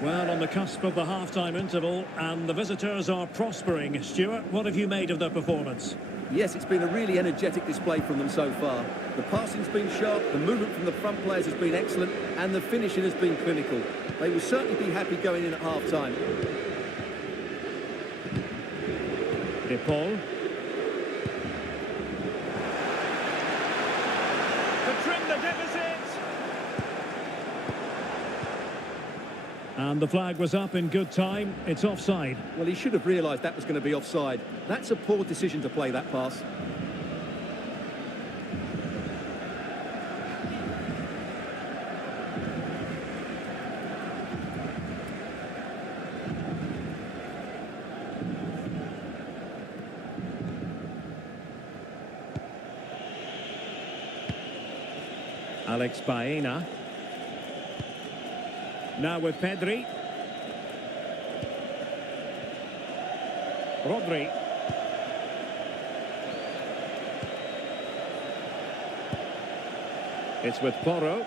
Well, on the cusp of the half-time interval, and the visitors are prospering. Stuart, what have you made of their performance? Yes, it's been a really energetic display from them so far. The passing's been sharp, the movement from the front players has been excellent, and the finishing has been clinical. They will certainly be happy going in at half-time. De Paul. To trim the deficit! And the flag was up in good time. It's offside. Well, he should have realised that was going to be offside. That's a poor decision to play that pass. Alex Baena. Now with Pedri. Rodri. It's with Porro.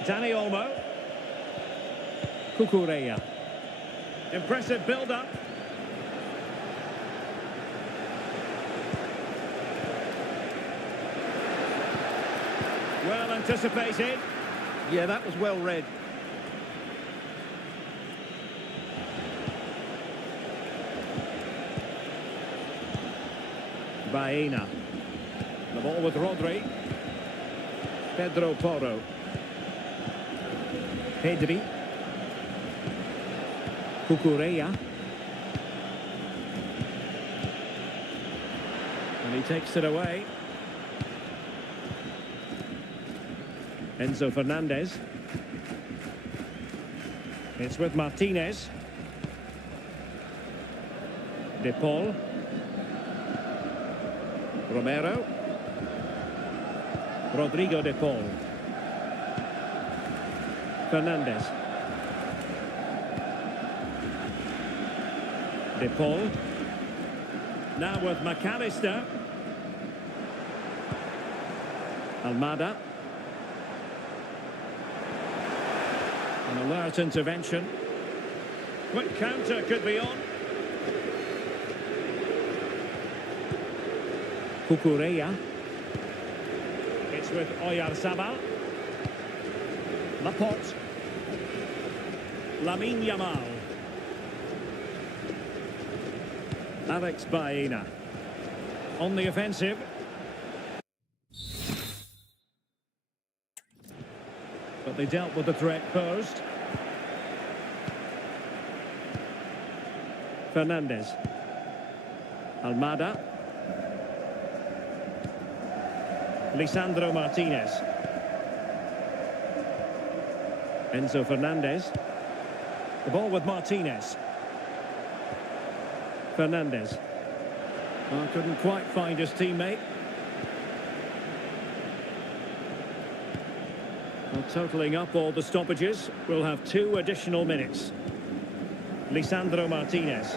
Dani Olmo. Cucurella. Impressive build-up. Well anticipated. Yeah, that was well read. Baena. The ball with Rodri. Pedro Porro. Pedri. Cucurella. And he takes it away. Enzo Fernandez. It's with Martinez. De Paul. Romero. Rodrigo De Paul. Fernandez. De Paul. Now with McAllister. Almada. An alert intervention. Quick counter could be on. Cucurella. It's with Oyarzabal. Laporte. Lamine Yamal. Alex Baena. On the offensive. But they dealt with the threat posed. Fernandez. Almada. Lisandro Martinez. Enzo Fernandez. The ball with Martinez. Fernandez. Oh, couldn't quite find his teammate. Well, totalling up all the stoppages, we'll have 2 additional minutes. Lisandro Martinez.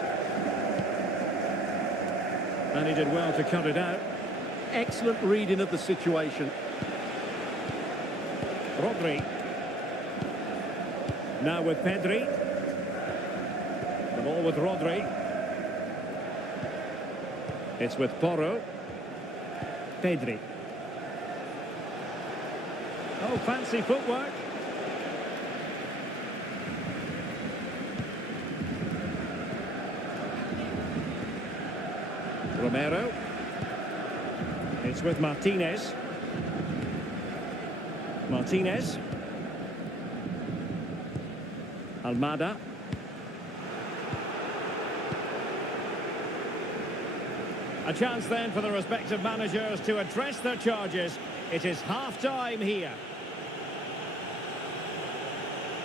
And he did well to cut it out. Excellent reading of the situation. Rodri. Now with Pedri. The ball with Rodri. It's with Porro. Pedri. Oh, fancy footwork. Romero. It's with Martinez. Martinez. Almada. A chance then for the respective managers to address their charges. It is half-time here.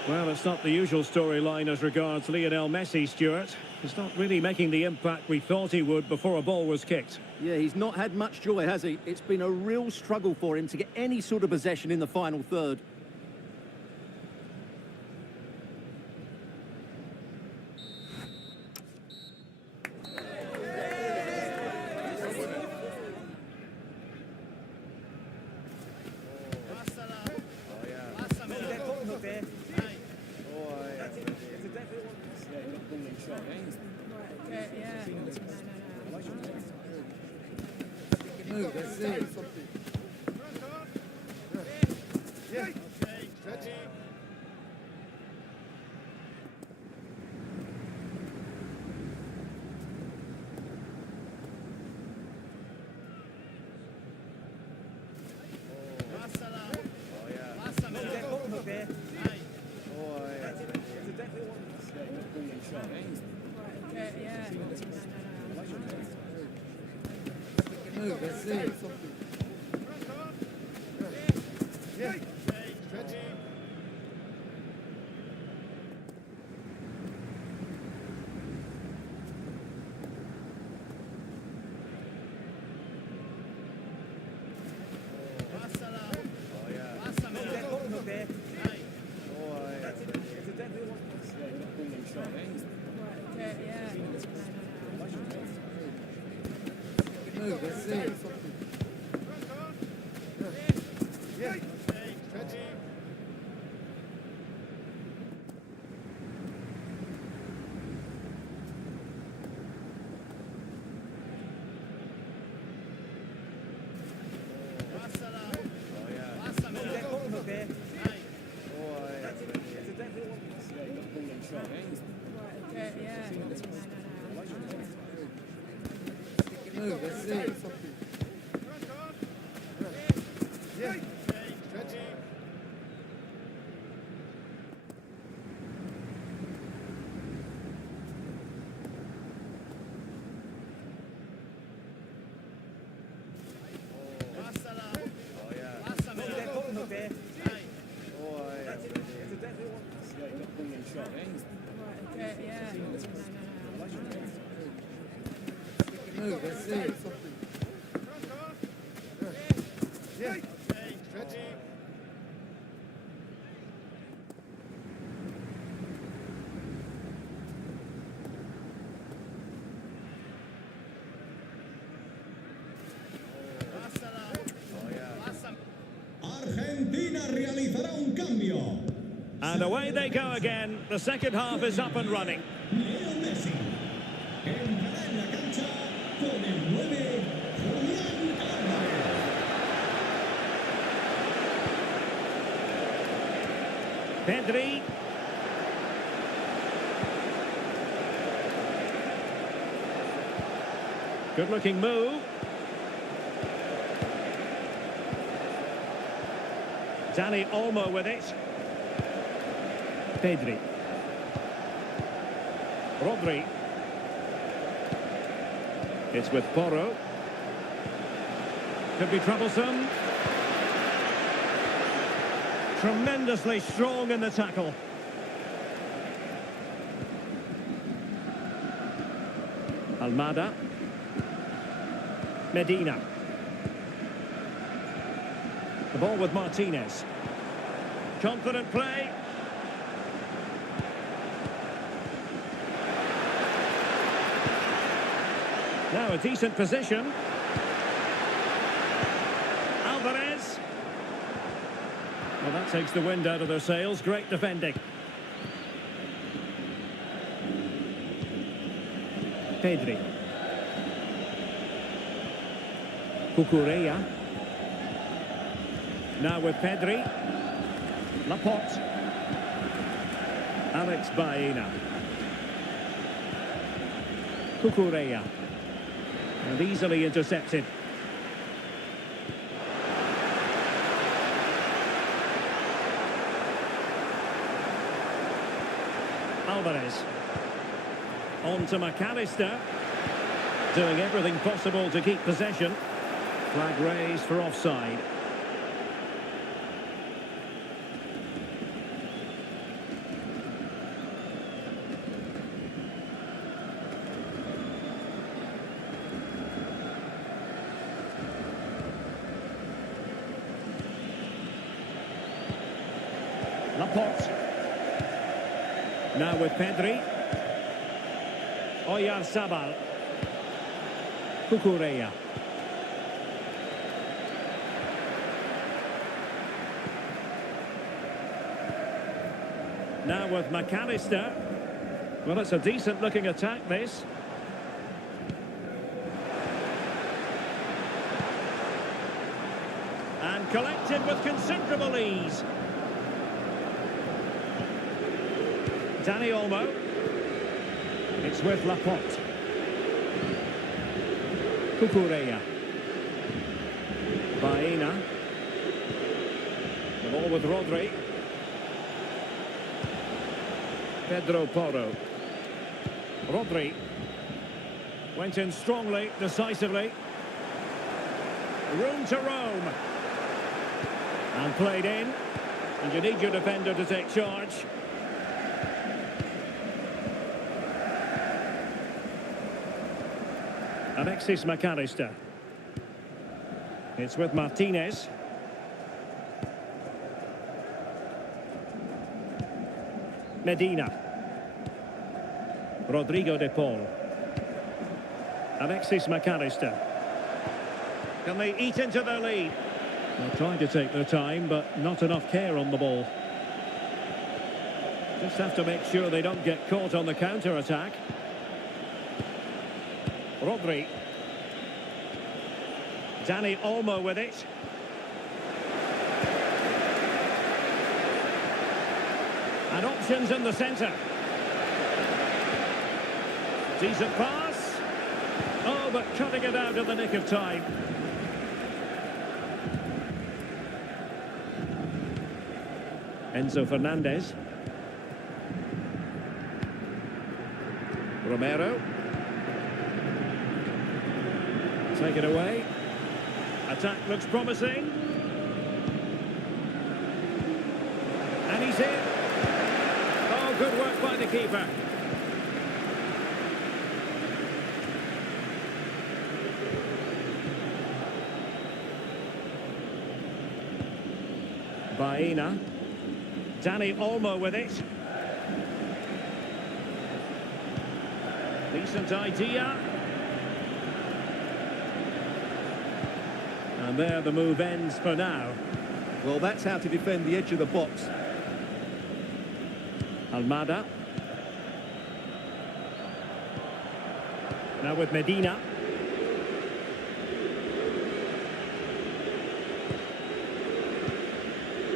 Well, it's not the usual storyline as regards Lionel Messi, Stuart. He's not really making the impact we thought he would before a ball was kicked. Yeah, he's not had much joy, has he? It's been a real struggle for him to get any sort of possession in the final third. Argentina realizará un cambio. And away they go again. The second half is up and running. Leo Messi entrará en la cancha con el 9, Julián Álvarez. Pedri. Good looking move. Dani Olmo with it. Pedri. Rodri. It's with Porro. Could be troublesome. Tremendously strong in the tackle. Almada. Medina. The ball with Martinez. Confident play. Now a decent position. Alvarez. Well, that takes the wind out of their sails. Great defending. Pedri. Cucurella. Now with Pedri. Laporte. Alex Baena. Cucurella. And easily intercepted. Alvarez. On to McAllister. Doing everything possible to keep possession. Flag raised for offside. Laporte. Now with Pedri. Oyarzabal. Cucurella. Now with McAllister. Well, it's a decent looking attack, this. And collected with considerable ease. Dani Olmo. It's with Laporte. Cucurella. Baena. The ball with Rodri. Pedro Porro. Rodri. Went in strongly, decisively. Room to roam. And played in. And you need your defender to take charge. Alexis McAllister. It's with Martinez. Medina. Rodrigo de Paul. Alexis McAllister. Can they eat into their lead? They're trying to take their time, but not enough care on the ball. Just have to make sure they don't get caught on the counter-attack. Rodri. Dani Olmo with it. And options in the centre. Decent pass. Oh, but cutting it out in the nick of time. Enzo Fernandez. Romero. Take it away. Attack looks promising. And he's in. Oh, good work by the keeper. Baena. Dani Olmo with it. Decent idea. And there the move ends for now. Well, that's how to defend the edge of the box. Almada. Now with Medina.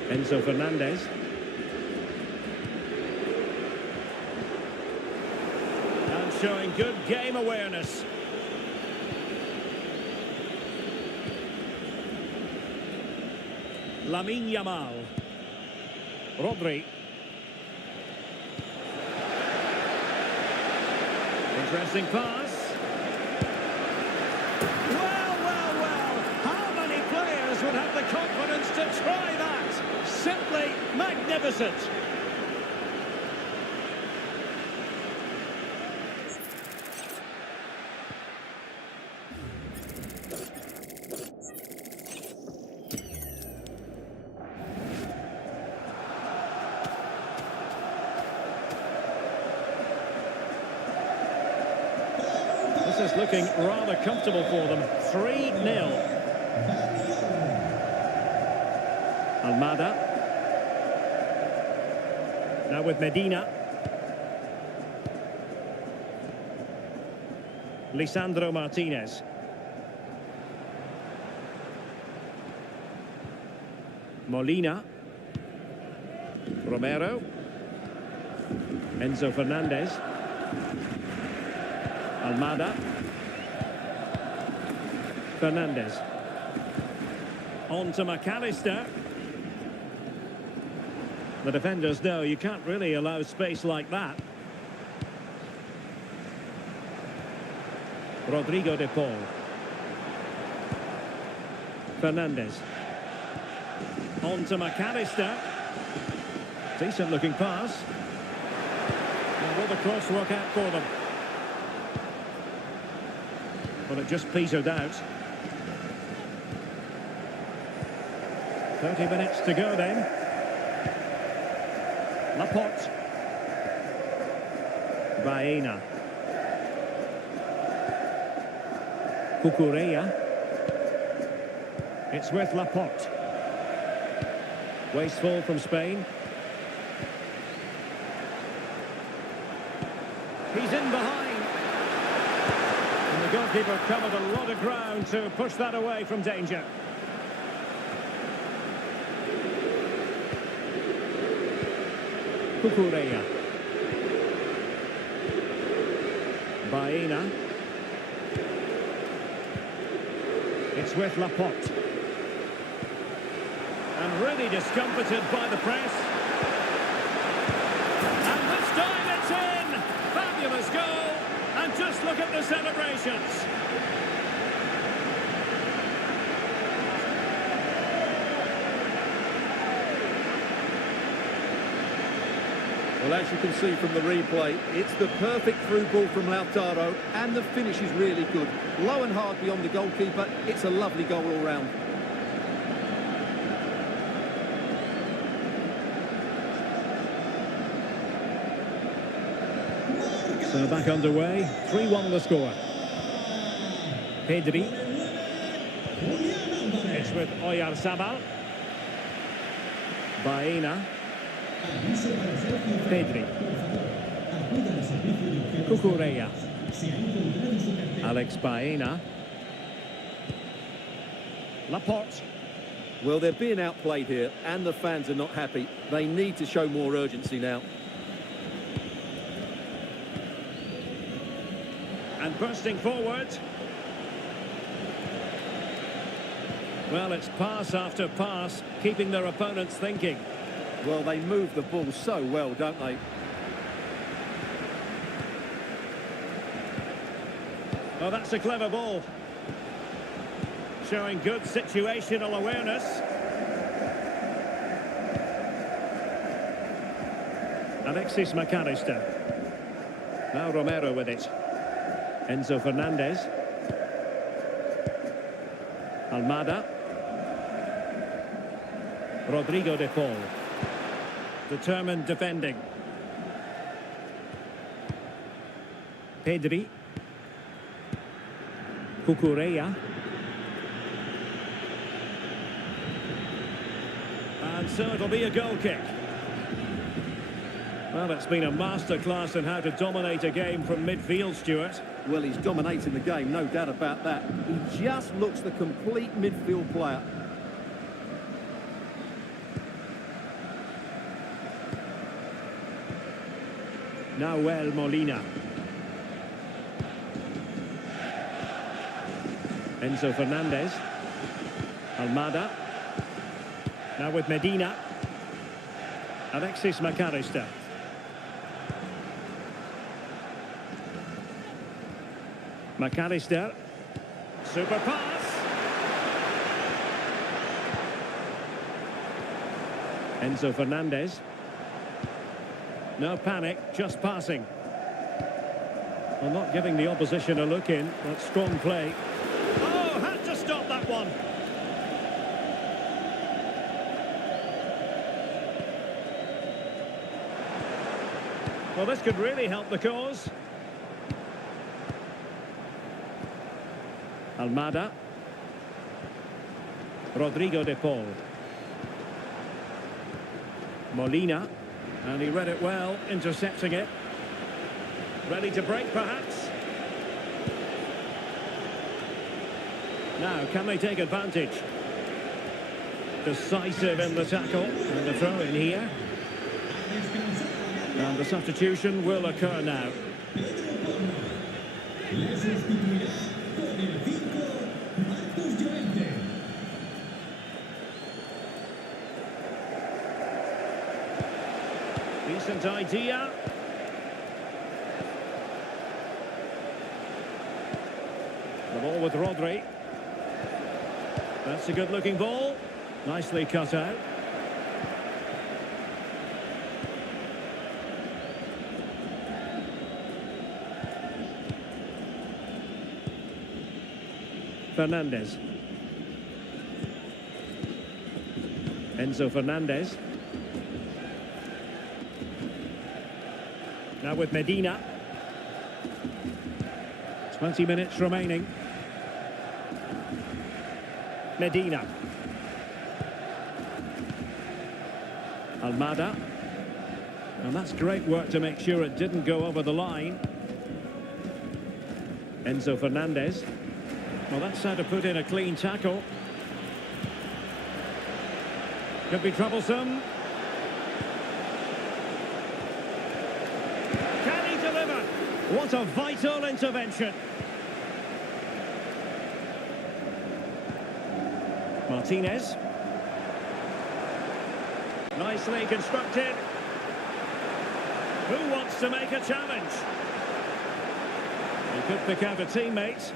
Enzo Fernandez. And showing good game awareness. Lamine Yamal. Rodri. Interesting pass. Well. How many players would have the confidence to try that? Simply magnificent. This is looking rather comfortable for them. 3-0. Almada. Now with Medina. Lisandro Martinez. Molina. Romero. Enzo Fernandez. Almada. Fernandez. On to McAllister. The defenders know you can't really allow space like that. Rodrigo de Paul. Fernandez. On to McAllister. Decent looking pass. And will the cross work out for them? But it just petered out. 30 minutes to go then. Laporte. Baena. Cucurella. It's with Laporte. Wasteful from Spain. He's in behind. And the goalkeeper covered a lot of ground to push that away from danger. Cucurella. Baena. It's with Laporte. And really discomfited by the press. And this time it's in! Fabulous goal! And just look at the celebrations. Well, as you can see from the replay, it's the perfect through ball from Lautaro, and the finish is really good. Low and hard beyond the goalkeeper. It's a lovely goal all round. So back underway, 3-1 the score. Pedri. It's with Oyarzabal. Baena. Pedri. Cucurella. Alex Baena. Laporte. Well, they're being outplayed here, and the fans are not happy. They need to show more urgency now. And bursting forward. Well, it's pass after pass, keeping their opponents thinking. Well, they move the ball so well, don't they? Oh, that's a clever ball. Showing good situational awareness. Alexis McAllister. Now Romero with it. Enzo Fernandez. Almada. Rodrigo de Paul. Determined defending. Pedri. Cucurella. And so it'll be a goal kick. Well, it's been a masterclass in how to dominate a game from midfield, Stuart. Well, he's dominating the game, no doubt about that. He just looks the complete midfield player. Nahuel Molina. Enzo Fernandez. Almada. Now with Medina. Alexis McAllister. McAllister. Super pass. Enzo Fernandez. No panic, just passing. Well, not giving the opposition a look in. That's strong play. Oh, had to stop that one. Well, this could really help the cause. Almada. Rodrigo de Paul. Molina. And he read it well, intercepting it. Ready to break, perhaps? Now, can they take advantage? Decisive in the tackle. And the throw in here. And the substitution will occur now. Decent idea. The ball with Rodri. That's a good-looking ball. Nicely cut out. Fernandez. Enzo Fernandez. Now with Medina. 20 minutes remaining. Medina. Almada. And that's great work to make sure it didn't go over the line. Enzo Fernandez. Well, that's how to put in a clean tackle. Could be troublesome. Can he deliver? What a vital intervention. Martinez. Nicely constructed. Who wants to make a challenge? He could pick out a teammate.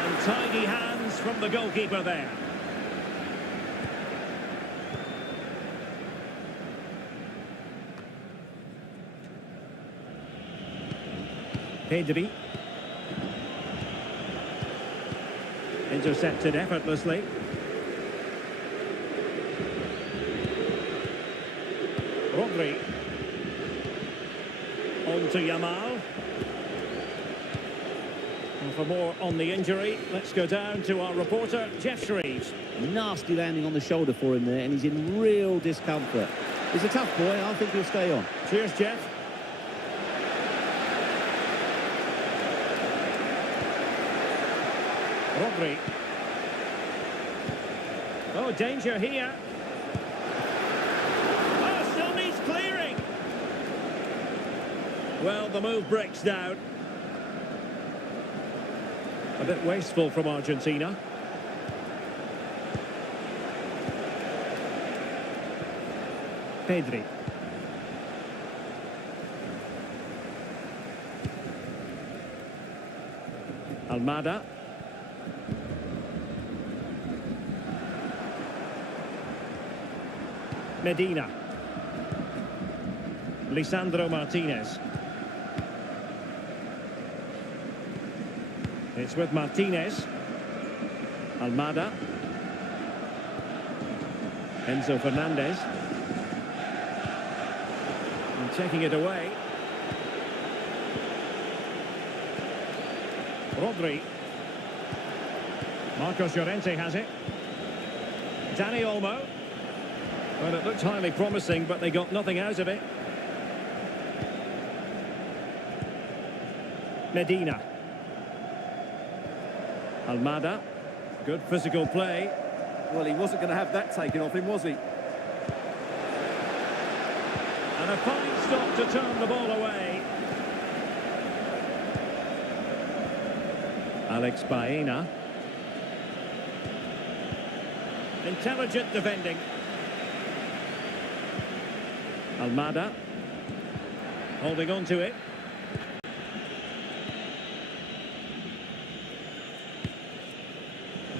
And tidy hands from the goalkeeper there. Pedri. Intercepted effortlessly. Rodri. On to Yamal. And for more on the injury, let's go down to our reporter, Jeff Shreves. Nasty landing on the shoulder for him there, and he's in real discomfort. He's a tough boy. I think he'll stay on. Cheers, Jeff. Rodri. Oh, danger here. Oh, still needs clearing. Well, the move breaks down. A bit wasteful from Argentina. Pedri. Almada. Medina. Lisandro Martinez. It's with Martinez. Almada. Enzo Fernandez. And taking it away. Rodri. Marcos Llorente has it. Dani Olmo. Well, it looked highly promising, but they got nothing out of it. Medina. Almada. Good physical play. Well, he wasn't going to have that taken off him, was he? And a fine stop to turn the ball away. Alex Baena. Intelligent defending. Almada. Holding on to it.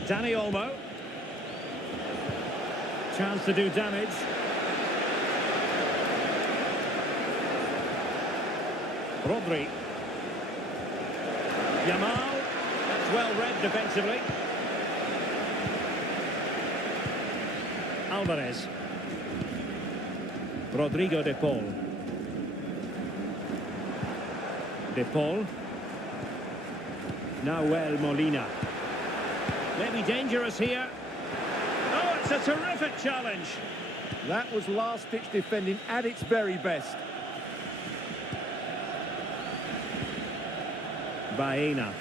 Dani Olmo. Chance to do damage. Rodri. Yamal. That's well read defensively. Alvarez. Rodrigo de Paul. De Paul. Nahuel Molina. Maybe dangerous here. Oh, it's a terrific challenge. That was last-ditch defending at its very best. Baena.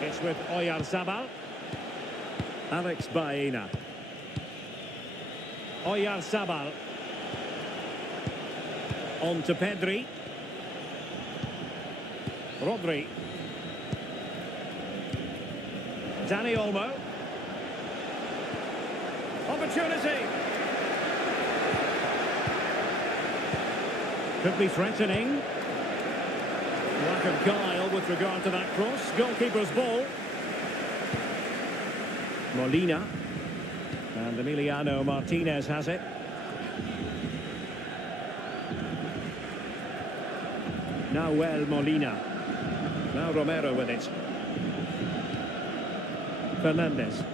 It's with Oyarzabal. Alex Baena. Oyarzabal. On to Pedri. Rodri. Dani Olmo. Opportunity. Could be threatening. Lack of guile with regard to that cross. Goalkeeper's ball. Molina. And Emiliano Martinez has it. Nahuel Molina. Now Romero with it. Fernandez.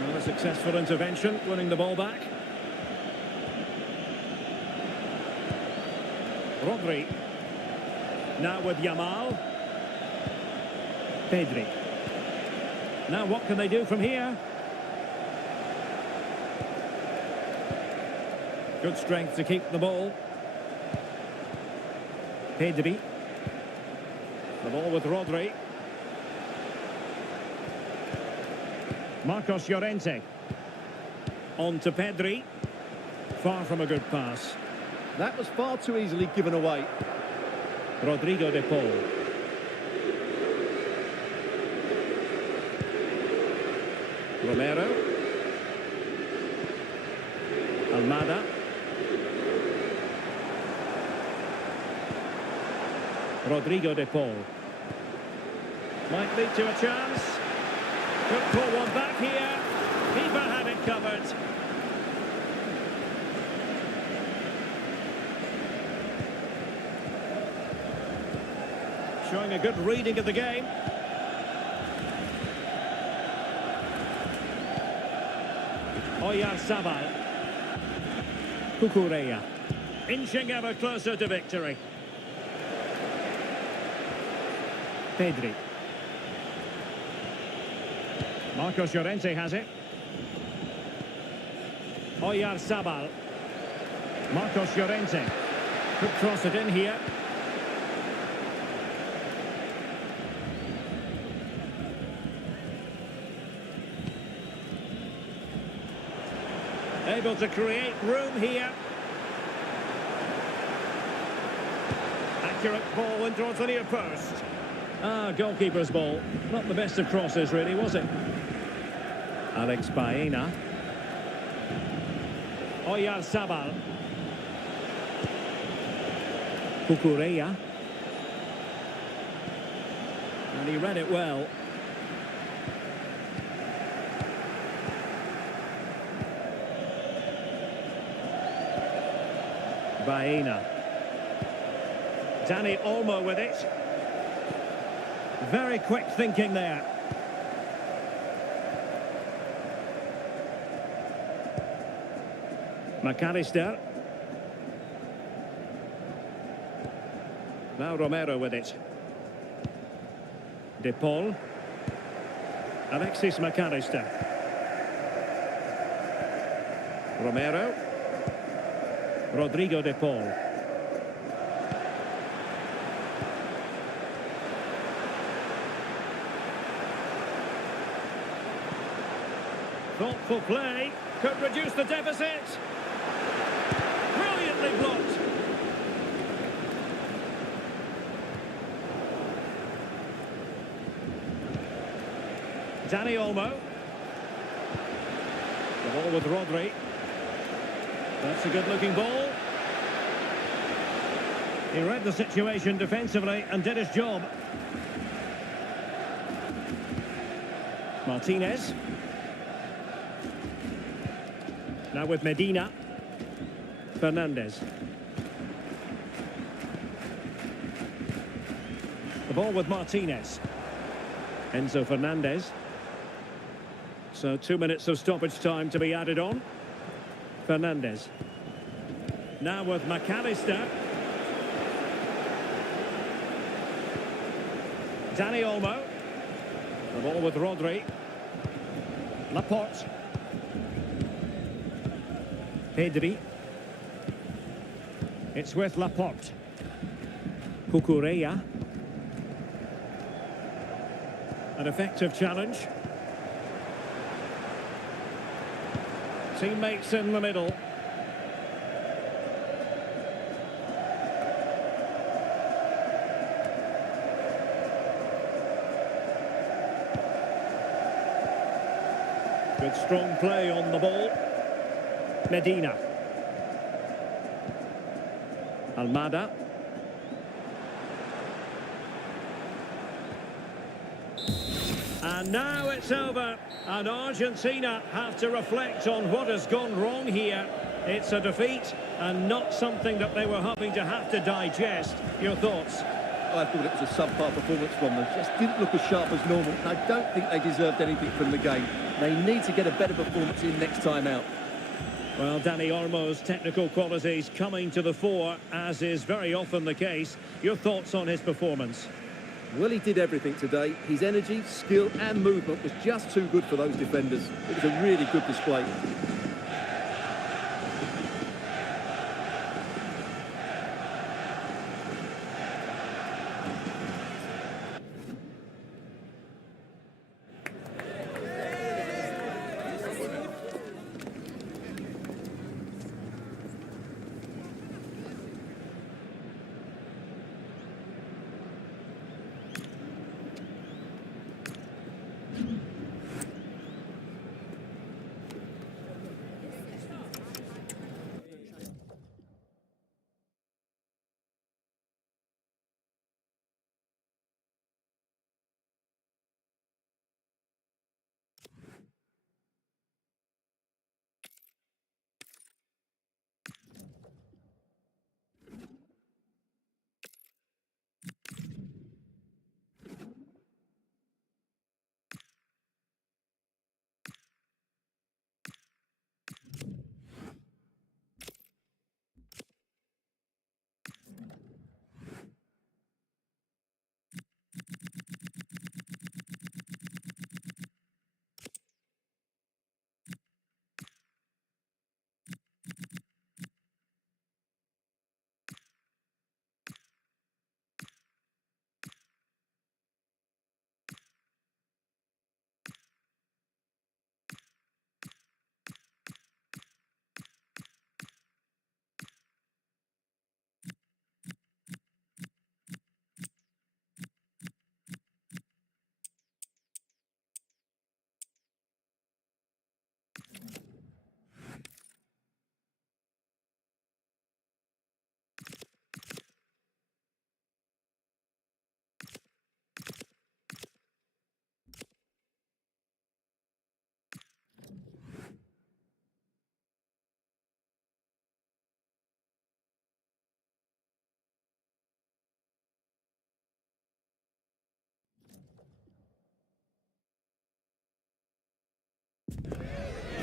Well, a successful intervention, winning the ball back. Rodri. Now with Yamal. Pedri. Now what can they do from here? Good strength to keep the ball. Pedri. The ball with Rodri. Marcos Llorente. On to Pedri. Far from a good pass. That was far too easily given away. Rodrigo de Paul. Romero. Almada. Rodrigo de Paul. Might lead to a chance. Could pull one back here. Keeper had it covered. Showing a good reading of the game. Oyarzabal. Cucurella. Inching ever closer to victory. Pedri. Marcos Llorente has it. Oyarzabal. Marcos Llorente. Could cross it in here. Able to create room here. Accurate ball in towards the near post. Goalkeeper's ball. Not the best of crosses, really, was it? Alex Baena. Oyarzabal. Cucurella. And he read it well. Baena. Dani Olmo with it. Very quick thinking there. McAllister. Now Romero with it. De Paul. Alexis McAllister. Romero. Rodrigo De Paul. Thoughtful play. Could reduce the deficit. Brilliantly blocked. Dani Olmo. The ball with Rodri. That's a good-looking ball. He read the situation defensively and did his job. Martinez. Now with Medina. Fernandez. The ball with Martinez. Enzo Fernandez. So 2 minutes of stoppage time to be added on. Fernandez. Now with McAllister. Dani Olmo. The ball with Rodri. Laporte. Pedri. It's with Laporte. Cucurella. An effective challenge. Teammates in the middle. Good strong play on the ball. Medina. Almada. And now it's over. And Argentina have to reflect on what has gone wrong here. It's a defeat and not something that they were hoping to have to digest. Your thoughts? I thought it was a subpar performance from them. Just didn't look as sharp as normal. I don't think they deserved anything from the game. They need to get a better performance in next time out. Well, Dani Olmo's technical qualities coming to the fore, as is very often the case. Your thoughts on his performance? Well, he did everything today. His energy, skill and movement was just too good for those defenders. It was a really good display.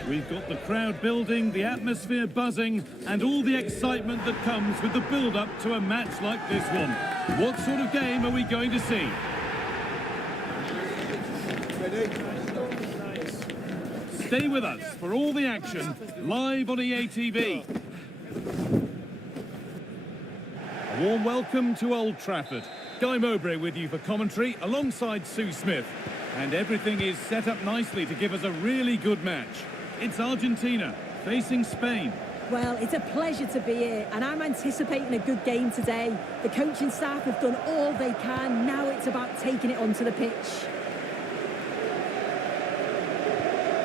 We've got the crowd building, the atmosphere buzzing, and all the excitement that comes with the build-up to a match like this one. What sort of game are we going to see? Stay with us for all the action, live on EA TV. A warm welcome to Old Trafford. Guy Mowbray with you for commentary, alongside Sue Smith. And everything is set up nicely to give us a really good match. It's Argentina facing Spain. Well, it's a pleasure to be here, and I'm anticipating a good game today. The coaching staff have done all they can. Now it's about taking it onto the pitch.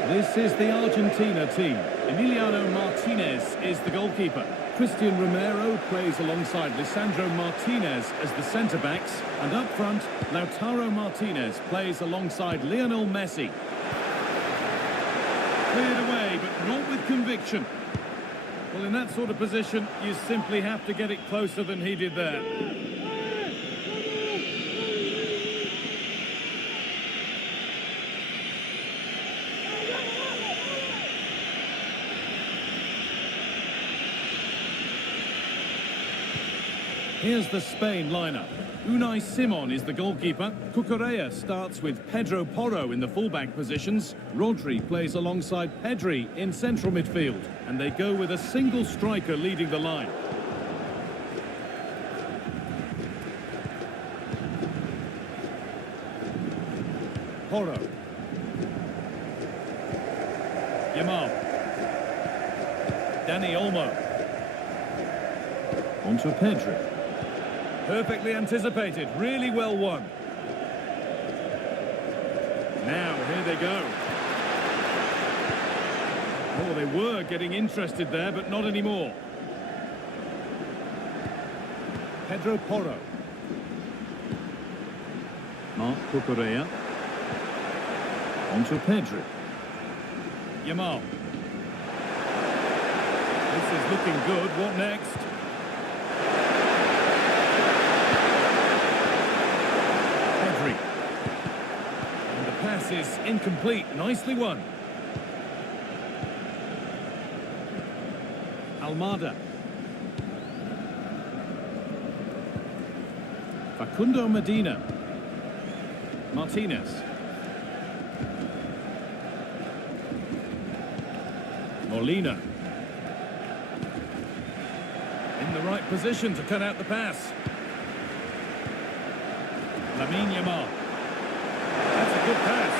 This is the Argentina team. Emiliano Martinez is the goalkeeper. Christian Romero plays alongside Lisandro Martinez as the centre-backs. And up front, Lautaro Martinez plays alongside Lionel Messi. Cleared away, but not with conviction. Well, in that sort of position, you simply have to get it closer than he did there. Here's the Spain lineup. Unai Simon is the goalkeeper. Cucurella starts with Pedro Porro in the fullback positions. Rodri plays alongside Pedri in central midfield. And they go with a single striker leading the line. Porro. Yamal. Dani Olmo. Onto Pedri. Perfectly anticipated, really well won. Now, here they go. Oh, they were getting interested there, but not anymore. Pedro Porro. Marc Cucurella. Onto Pedri. Yamal. This is looking good. What next? And the pass is incomplete. Nicely won. Almada. Facundo Medina. Martinez. Molina. In the right position to cut out the pass. Lamine Yamal. That's a good pass.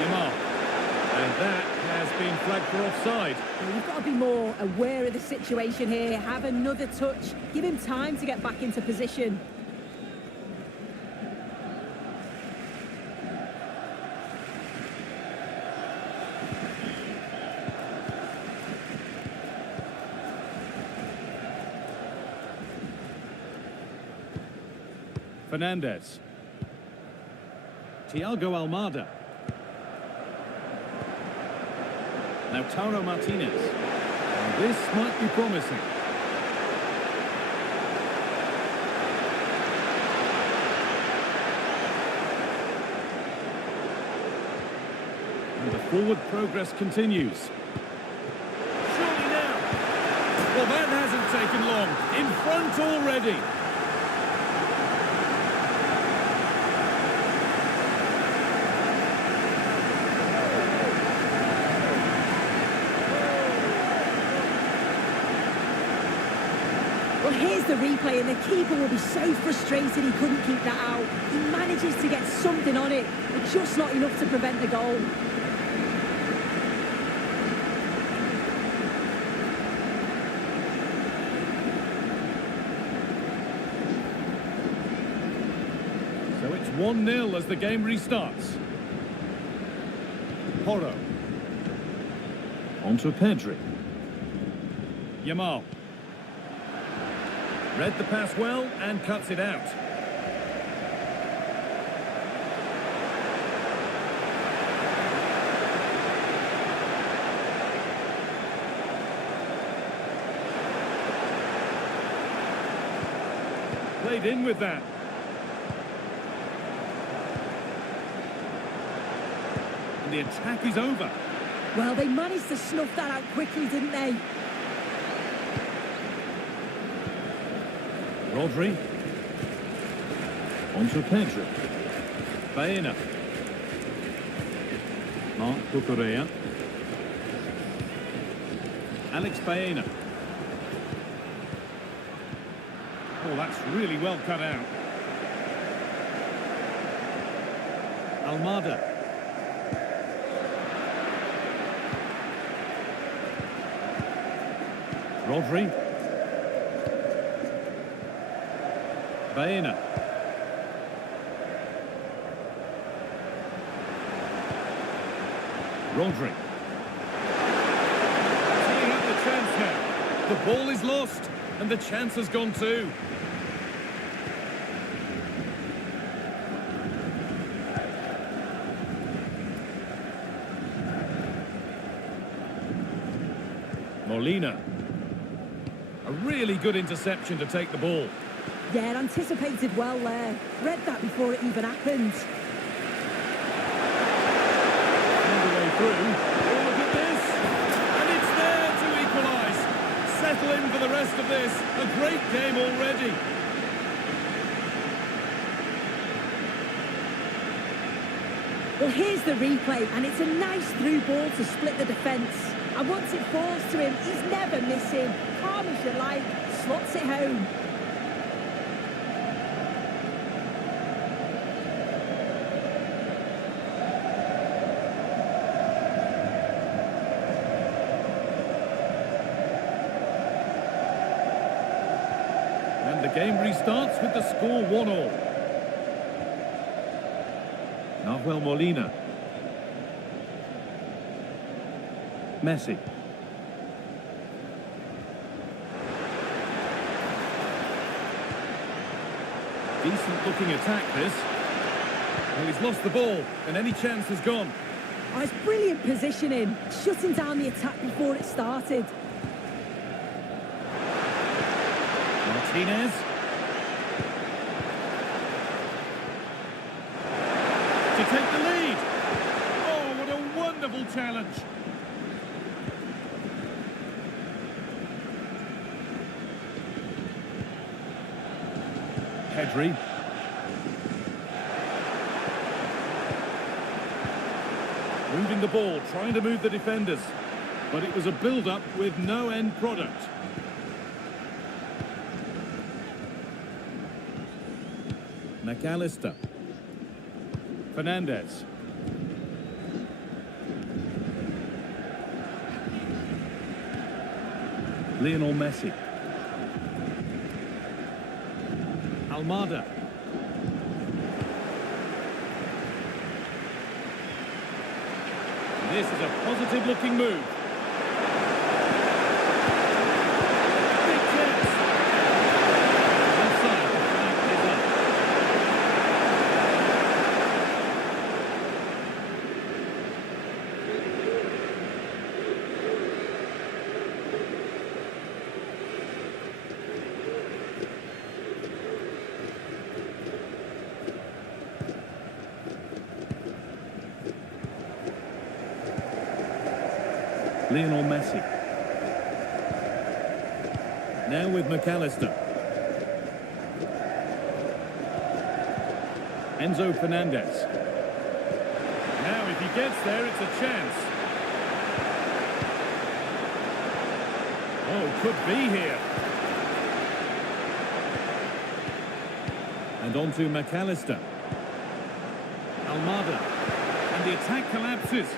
Yamal. And that has been flagged for offside. Well, you've got to be more aware of the situation here. Have another touch. Give him time to get back into position. Fernandez. Thiago Almada. Lautaro Martinez. And this might be promising. And the forward progress continues. Surely now. Well, that hasn't taken long. In front already. Well, here's the replay, and the keeper will be so frustrated he couldn't keep that out. He manages to get something on it, but just not enough to prevent the goal. So it's 1-0 as the game restarts. Porro. Onto Pedri. Yamal. Read the pass well and cuts it out. Played in with that. And the attack is over. Well, they managed to snuff that out quickly, didn't they? Rodri. On to Pedro. Baena. Marc Cucurella. Alex Baena. Oh, that's really well cut out. Almada. Rodri. Baena. Rodri. Setting up the chance now. The ball is lost, and the chance has gone too. Molina. A really good interception to take the ball. Yeah, anticipated well there. Read that before it even happened. All the way through. Oh, look at this. And it's there to equalise. Settle in for the rest of this. A great game already. Well, here's the replay, and it's a nice through ball to split the defence. And once it falls to him, he's never missing. Calm as you like, slots it home. And the game restarts with the score 1-1. Nahuel Molina. Messi. Decent looking attack this. Well, he's lost the ball and any chance has gone. Oh, it's brilliant positioning, shutting down the attack before it started. Martinez. To take the lead. Oh, what a wonderful challenge. Pedri. Moving the ball, trying to move the defenders. But it was a build-up with no end product. McAllister. Fernandez. Lionel Messi. Almada. This is a positive looking move. Big chance. Offside. The flag is up. Lionel Messi. Now with McAllister. Enzo Fernandez. Now if he gets there, it's a chance. Oh, could be here. And on to McAllister. Almada. And the attack collapses.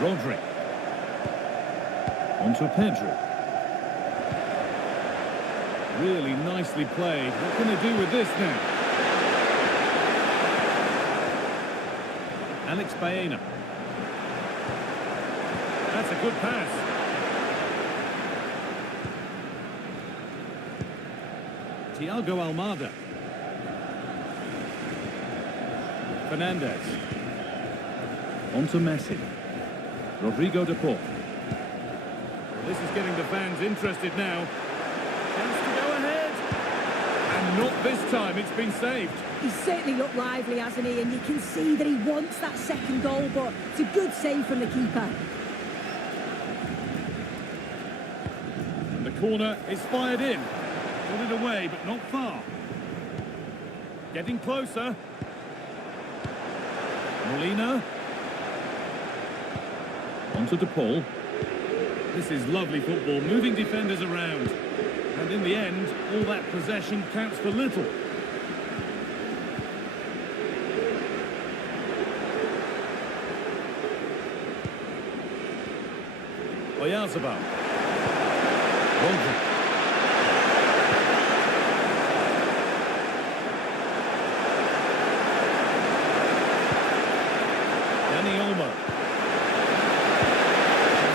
Rodri. On to Pedro. Really nicely played. What can they do with this now? Alex Baena. That's a good pass. Thiago Almada. Fernandez. On to Messi. Rodrigo de Paul. This is getting the fans interested now. Chance to go ahead. And not this time, it's been saved. He's certainly looked lively, hasn't he? And you can see that he wants that second goal, but it's a good save from the keeper. And the corner is fired in. Got it away, but not far. Getting closer. Molina. Onto De Paul. This is lovely football, moving defenders around. And in the end, all that possession counts for little. Oyarzabal. Rodri. Dani Olmo.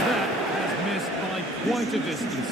That has missed by quite a distance.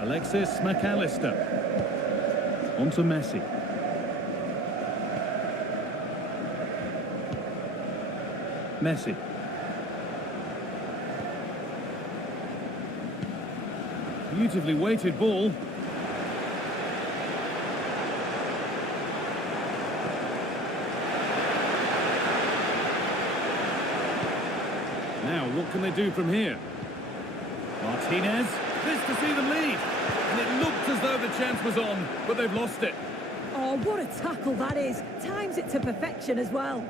Alexis McAllister. On to Messi. Messi. Beautifully weighted ball. Now, what can they do from here? Martinez. This to see them lead. And it looked as though the chance was on, but they've lost it. Oh, what a tackle that is. Times it to perfection as well.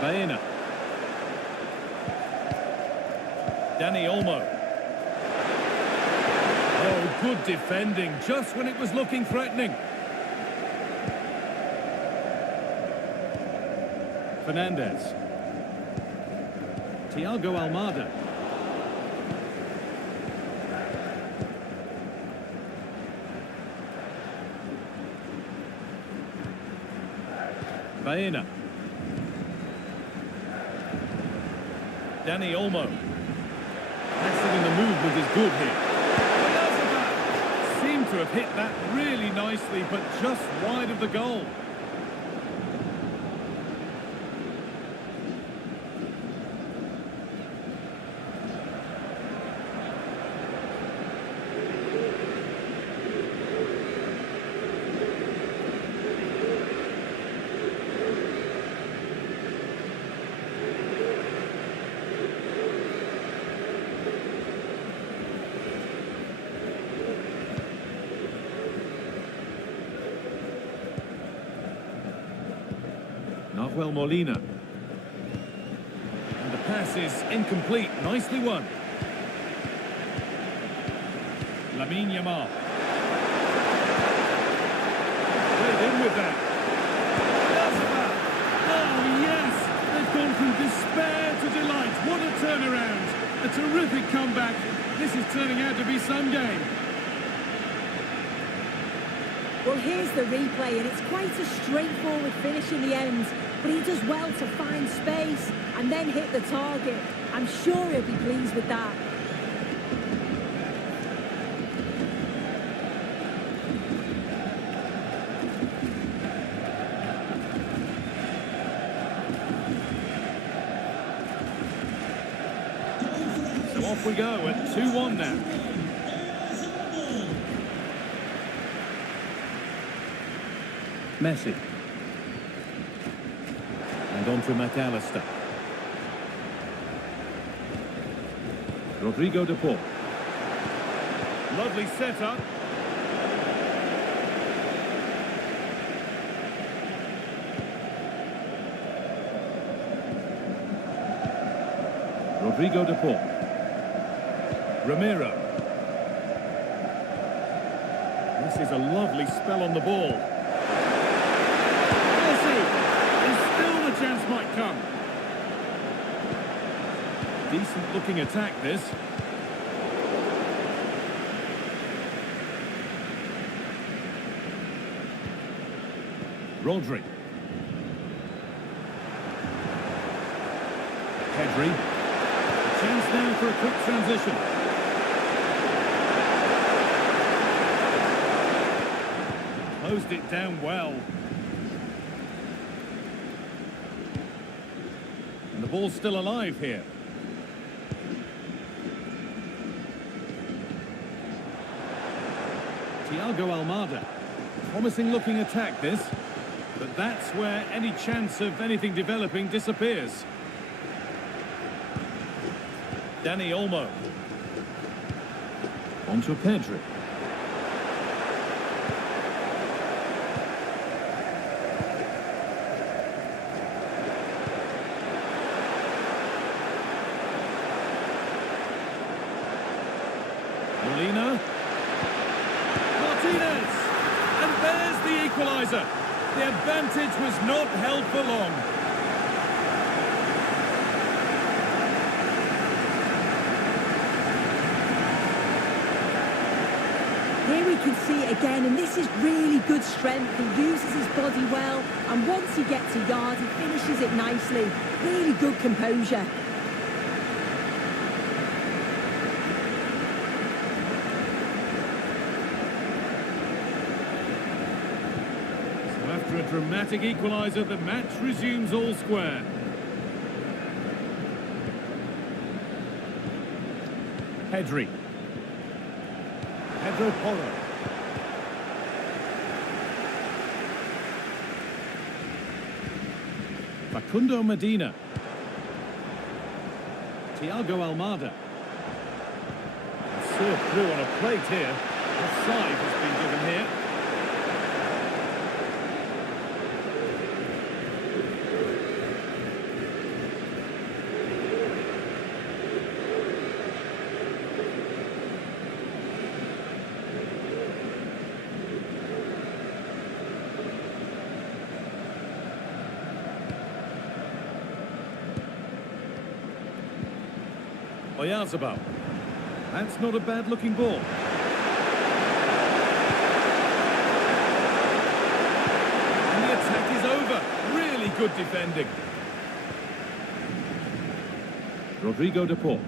Baena. Dani Olmo. Oh, good defending, just when it was looking threatening. Fernandez. Thiago Almada. Baena. Dani Olmo. Passing in the movement is good here. Seemed to have hit that really nicely, but just wide of the goal. Nahuel Molina. And the pass is incomplete. Nicely won. Lamine Yamal. Played in with that. Oh, yes! They've gone from despair to delight. What a turnaround. A terrific comeback. This is turning out to be some game. Well, here's the replay, and it's quite a straightforward finish in the end. But he does well to find space and then hit the target. I'm sure he'll be pleased with that. So off we go at 2-1 now. Messi. And on to McAllister. Rodrigo De Paul. Lovely setup. Rodrigo De Paul. Romero. This is a lovely spell on the ball. Chance might come. Decent looking attack, this. Rodri. Pedri. A chance now for a quick transition. Closed it down well. And the ball's still alive here. Thiago Almada. Promising looking attack, this. But that's where any chance of anything developing disappears. Dani Olmo. On to Pedri. Molina. Martinez. And there's the equaliser. The advantage was not held for long. Here we can see it again, and this is really good strength. He uses his body well, and once he gets a yard, he finishes it nicely. Really good composure. After a dramatic equaliser, the match resumes all square. Pedri. Pedro Porro. Facundo Medina. Thiago Almada. Served through on a plate here. Offside has been given here. Oyarzabal. That's not a bad looking ball. And the attack is over. Really good defending. Rodrigo de Paul.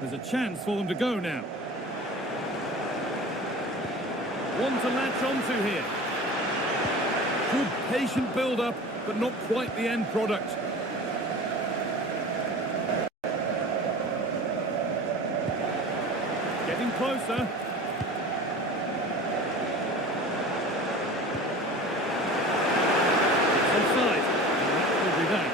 There's a chance for them to go now. One to latch onto here. Good patient build-up, but not quite the end product. Getting closer. It's offside. And that will be that.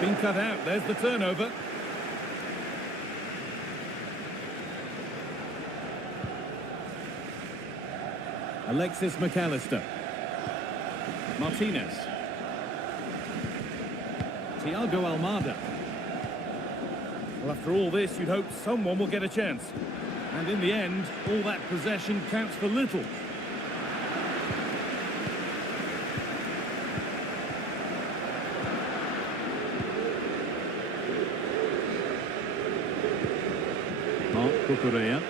Been cut out. There's the turnover. Alexis McAllister. Martinez. Thiago Almada. Well, after all this, you'd hope someone will get a chance. And in the end, all that possession counts for little. Cucurella.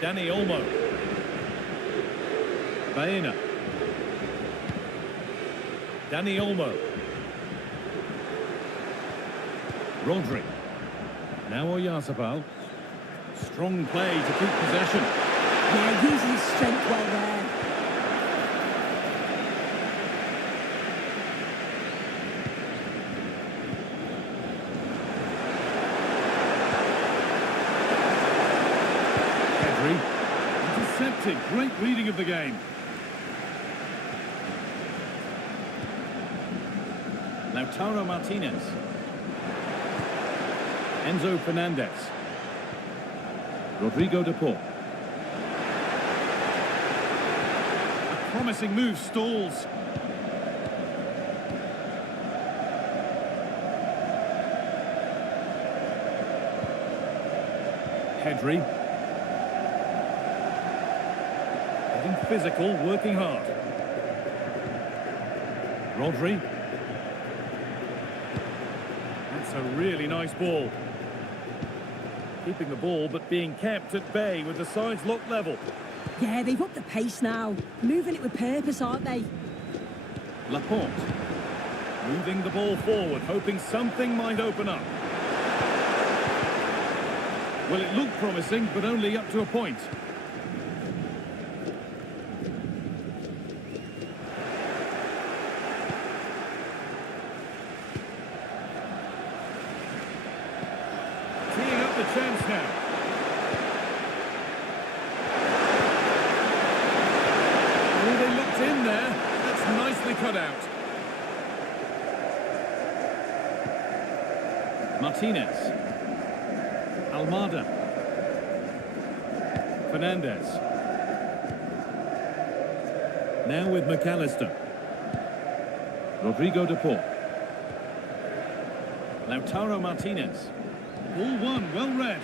Dani Olmo. Baena. Dani Olmo. Rodri. Now Oyarzabal. Strong play to keep possession. Yeah, uses his strength well there. Intercepted. Great reading of the game. Lautaro Martinez. Enzo Fernandez. Rodrigo de Paul. A promising move stalls. Pedri. Getting physical, working hard. Rodri. That's a really nice ball. Keeping the ball, but being kept at bay with the sides locked level. Yeah, they've upped the pace now. Moving it with purpose, aren't they? Laporte. Moving the ball forward, hoping something might open up. Well, it looked promising, but only up to a point. Teeing up the chance now. Oh, they looked in there. That's nicely cut out. Martinez. Almada. Fernandez. Now with McAllister. Rodrigo de Paul. Lautaro Martinez. Ball one, well read.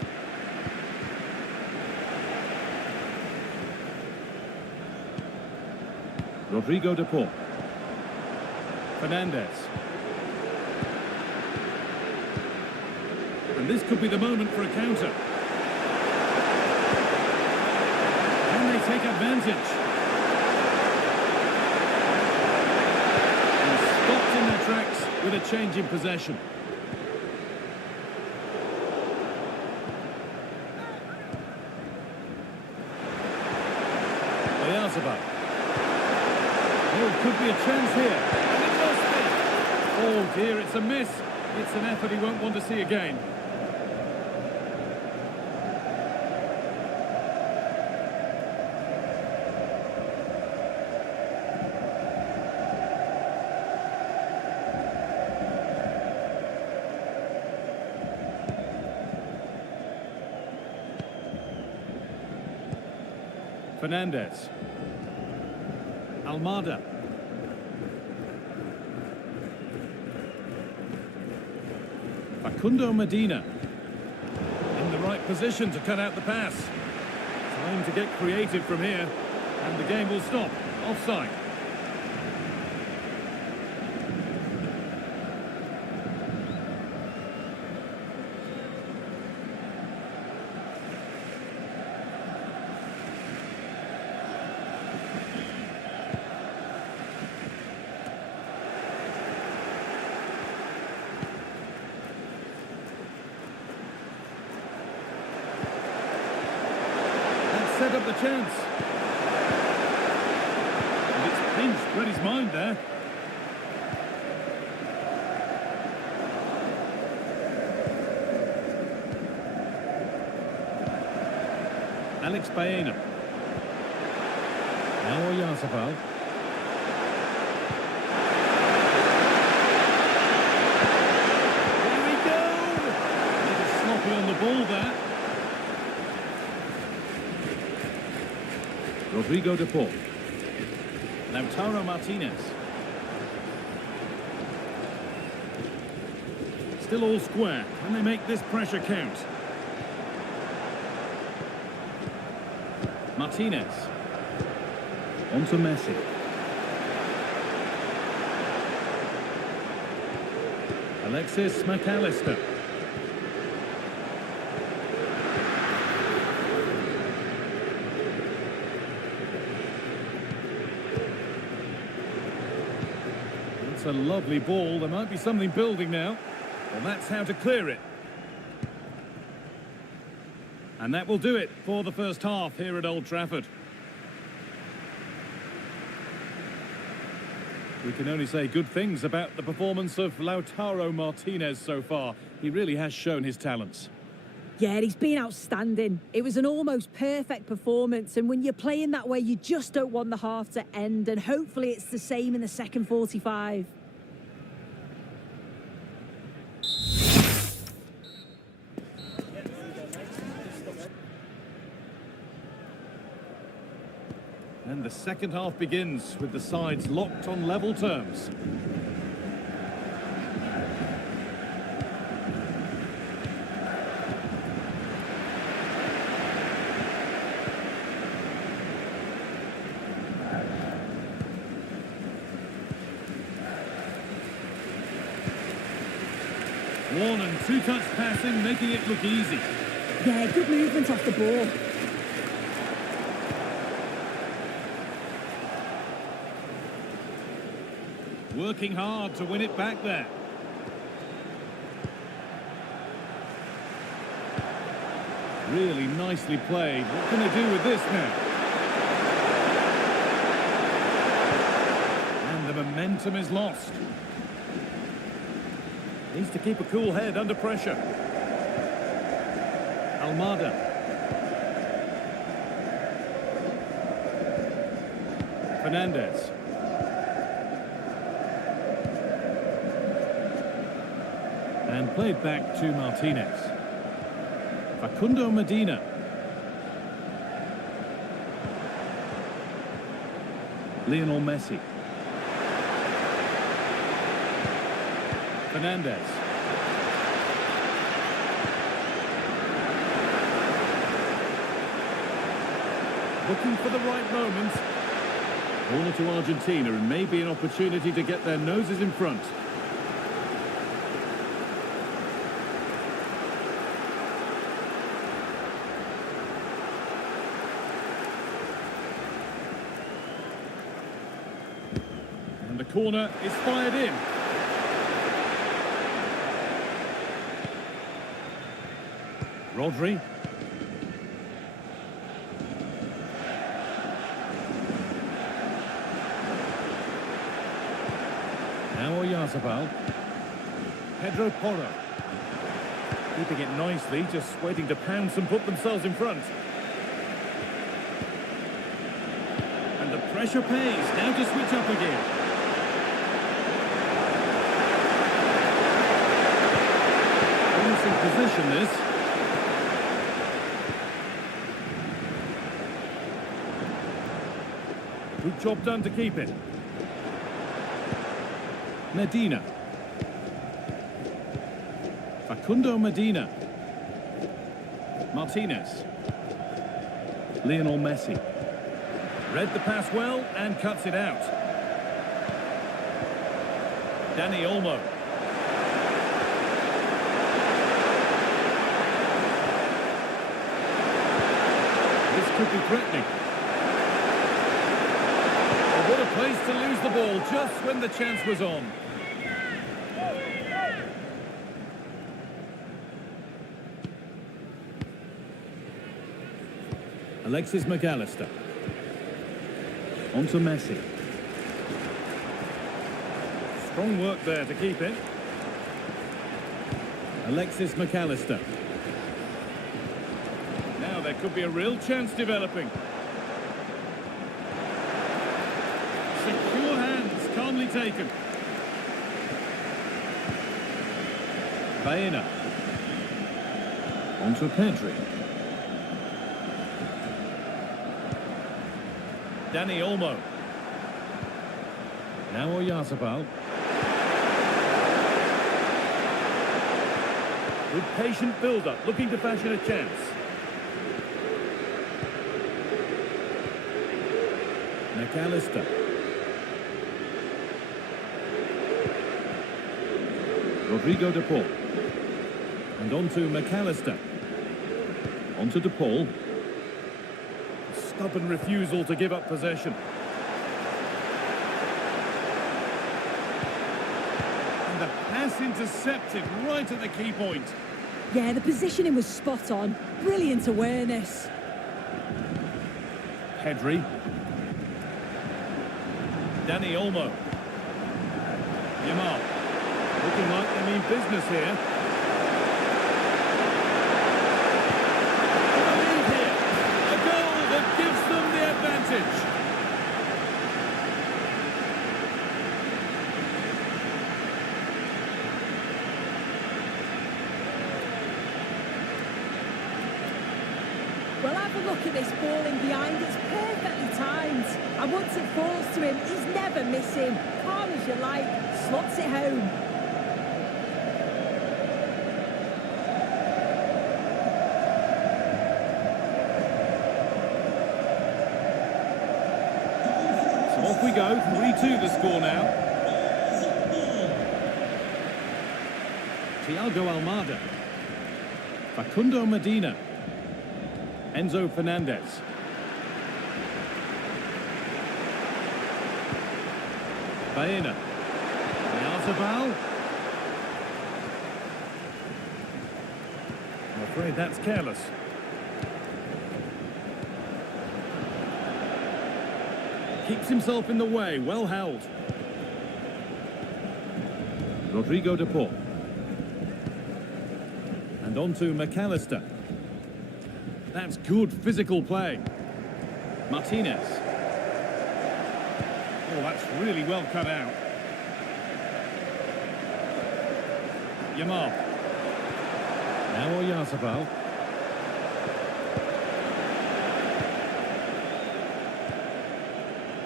Rodrigo de Paul. Fernandez. And this could be the moment for a counter. Can they take advantage? And stopped in their tracks with a change in possession. Oyarzabal. Oh, could be a chance here. And it must be. Oh dear, it's a miss. It's an effort he won't want to see again. Fernandez. Almada. Facundo Medina. In the right position to cut out the pass. Time to get creative from here. And the game will stop. Offside. Set up the chance. And it's pinched, read his mind there. Alex Baena. Now Oyarzabal. Here we go! A little sloppy on the ball there. Rodrigo de Paul. Lautaro Martinez. Still all square. Can they make this pressure count? Martinez. On to Messi. Alexis McAllister. It's a lovely ball. There might be something building now. Well, that's how to clear it. And that will do it for the first half here at Old Trafford. We can only say good things about the performance of Lautaro Martinez so far. He really has shown his talents. Yeah, he's been outstanding. It was an almost perfect performance, and when you're playing that way, you just don't want the half to end, and hopefully it's the same in the second 45. And the second half begins with the sides locked on level terms. One and two-touch passing, making it look easy. Yeah, good movement off the ball. Working hard to win it back there. Really nicely played. What can they do with this now? And the momentum is lost. Needs to keep a cool head under pressure. Almada. Fernandez. And played back to Martinez. Facundo Medina. Lionel Messi. Fernandez. Looking for the right moment. Corner to Argentina, and maybe an opportunity to get their noses in front. And the corner is fired in. Rodri. Now Oyarzabal. Pedro Porro. Keeping it nicely, just waiting to pounce and put themselves in front. And the pressure pays. Now to switch up again. Promising position this. Good job done to keep it. Medina. Facundo Medina. Martinez. Lionel Messi. Read the pass well and cuts it out. Dani Olmo. This could be threatening. What a place to lose the ball just when the chance was on. Alexis McAllister. On to Messi. Strong work there to keep it. Alexis McAllister. Now there could be a real chance developing. Secure hands, calmly taken. Baena. On to Pedri. Dani Olmo. Now Oyarzabal. With patient build-up, looking to fashion a chance. McAllister. Rodrigo de Paul. And on to McAllister. On to de Paul. Stubborn refusal to give up possession. And the pass intercepted right at the key point. Yeah, the positioning was spot on. Brilliant awareness. Pedri. Dani Olmo. Yamal. Looking like they mean business here. A lead here. A goal that gives them the advantage. Well, have a look at this ball in behind. It's perfectly timed. And once it falls to him, he's never missing. Calm as you like, slots it home. So off we go, 3-2 the score now. Thiago Almada. Facundo Medina. Enzo Fernandez. Baena. Oyarzabal. I'm afraid that's careless. Keeps himself in the way, well held. Rodrigo de Paul. And on to McAllister. That's good physical play. Martinez. Oh, that's really well cut out. Yamal. Now Oyarzabal.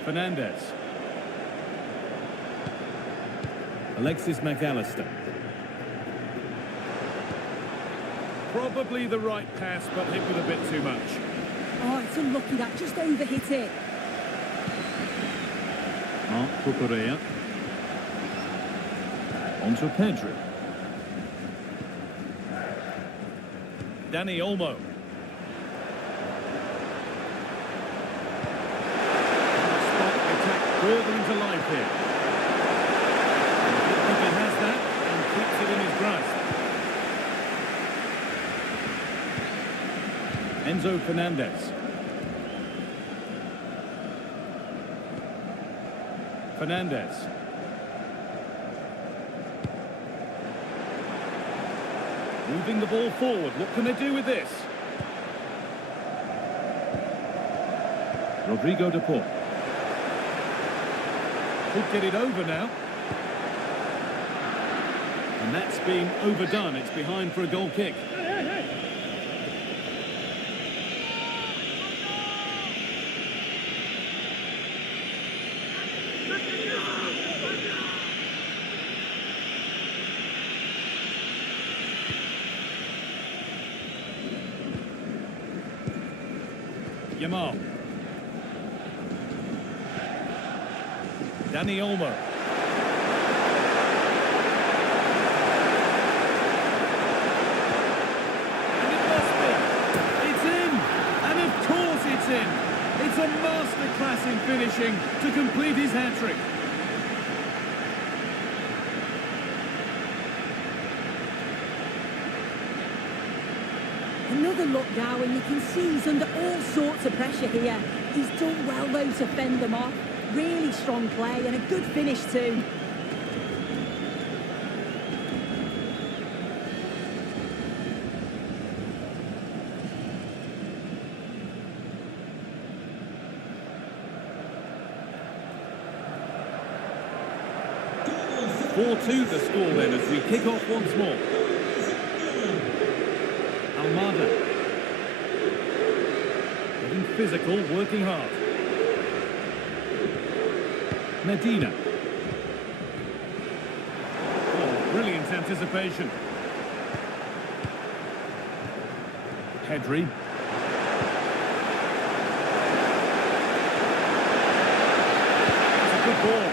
Fernandez. Alexis McAllister. Probably the right pass, but hit with a bit too much. Oh, it's unlucky that just overhit it. Marc Cucurella. On to Pedro. Dani Olmo. Spot the attack further into life here. And the goalkeeper has that and keeps it in his grasp. Enzo Fernandez. Fernandez. Moving the ball forward. What can they do with this? Rodrigo de Paul. Could get it over now. And that's been overdone. It's behind for a goal kick. Yamal. Dani Olmo. And it must be. It's in. And of course it's in. It's a masterclass in finishing to complete his hat-trick. Another look now, and you can see he's under all sorts of pressure here. He's done well, though, to fend them off. Really strong play and a good finish, too. (4-2) the score then as we kick off once more. Almada. Getting physical, working hard. Medina. Oh, brilliant anticipation. Pedri. It's a good ball.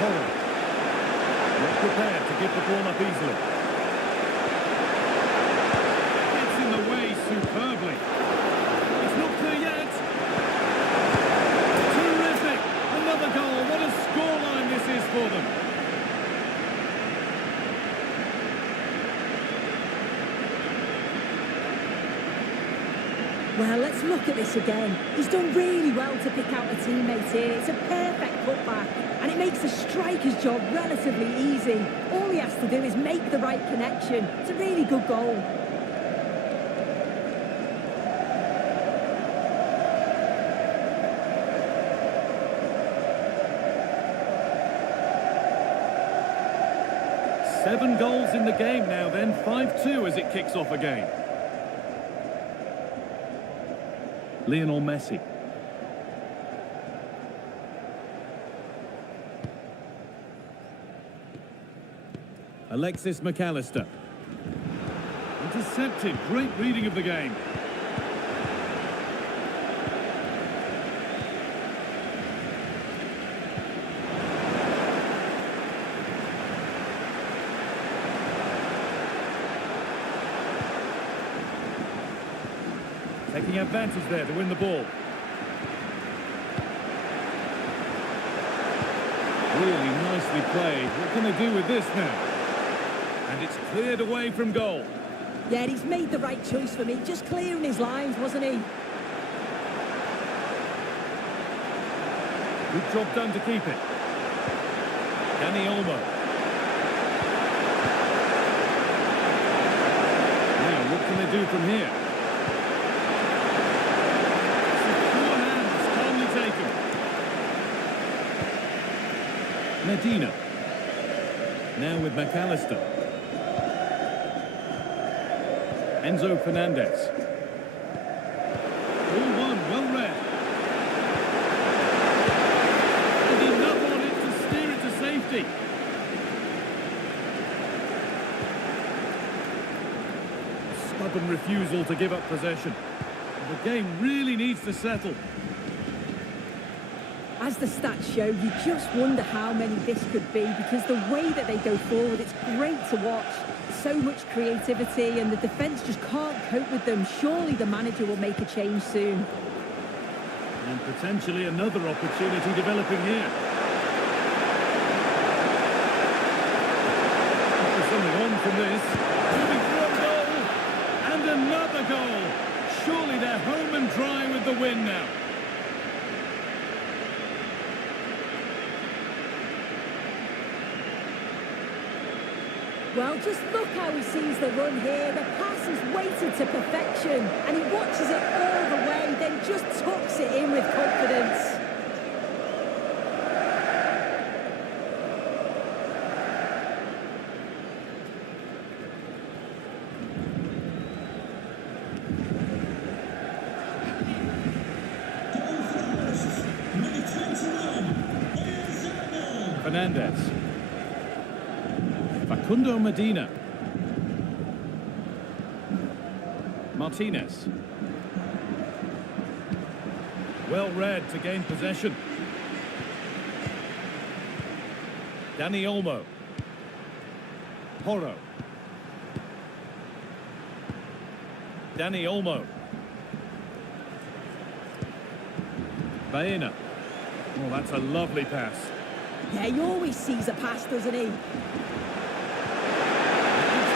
Holland. Not prepared to give the ball up easily. Gets in the way superbly. It's not clear yet. Terrific! Another goal. What a scoreline this is for them. Well, let's look at this again. He's done really well to pick out a teammate here. It's a perfect putback, and it makes the striker's job relatively easy. All he has to do is make the right connection. It's a really good goal. Seven goals in the game now then, 5-2 as it kicks off again. Lionel Messi. Alexis McAllister. Intercepted. Great reading of the game. Taking advantage there to win the ball. Really nicely played. What can they do with this now? And it's cleared away from goal. Yeah, he's made the right choice for me. Just clearing his lines, wasn't he? Good job done to keep it. Dani Olmo. Now, what can they do from here? Secure hands, calmly taken. Medina. Now with McAllister. Enzo Fernandez. All one, well read. With enough on it to steer it to safety. A stubborn refusal to give up possession. The game really needs to settle. As the stats show, you just wonder how many this could be, because the way that they go forward, it's great to watch. So much creativity, and the defence just can't cope with them. Surely the manager will make a change soon. And potentially another opportunity developing here. There's something on from this. Moving through a goal. And another goal. Surely they're home and dry with the win now. Well, just look how he sees the run here. The pass is weighted to perfection, and he watches it all the way, then just tucks it in with confidence. Fernandez. Facundo Medina. Martinez. Well read to gain possession. Dani Olmo. Porro. Dani Olmo. Baena. Oh, that's a lovely pass. Yeah, he always sees a pass, doesn't he?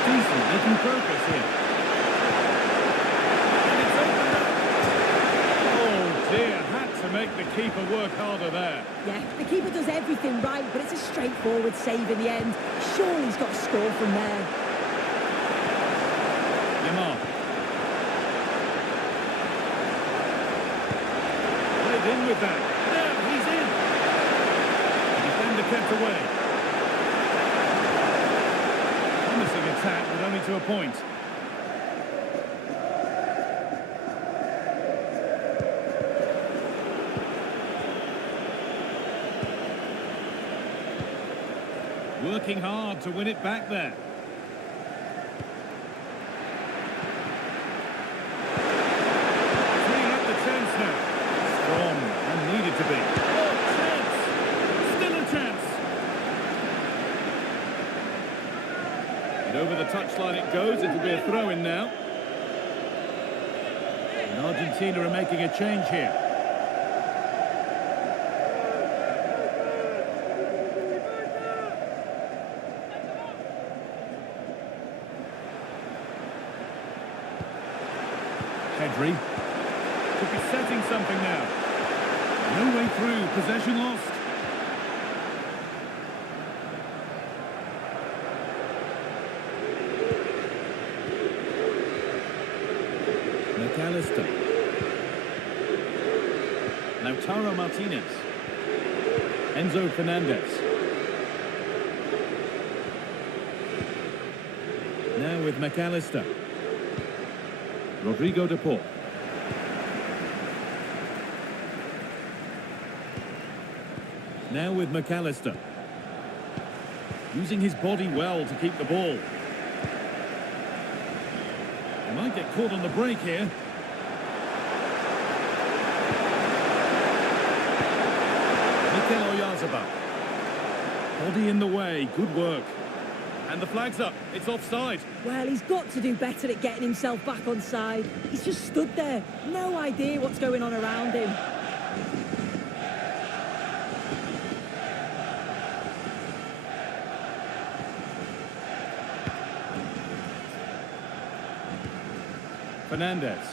Decent, making progress here. And it's opened up. Oh dear, had to make the keeper work harder there. Yeah, the keeper does everything right, but it's a straightforward save in the end. Surely he's got to score from there. Yamal. Played in with that. Now he's in. The defender kept away. Promising attack, but only to a point. Working hard to win it back there. Freeing up the chance now. Strong and needed to be. Oh, chance! Still a chance! And over the touchline it goes. It'll be a throw-in now. And Argentina are making a change here. Pedri. Could be setting something now. No way through. Possession lost. McAllister. Lautaro Martinez. Enzo Fernandez. Now with McAllister. Rodrigo de Paul. Now with McAllister. Using his body well to keep the ball. He might get caught on the break here. Mikel Oyarzabal. Body in the way, good work. And the flag's up, it's offside. Well, he's got to do better at getting himself back on side. He's just stood there, no idea what's going on around him. Fernandez.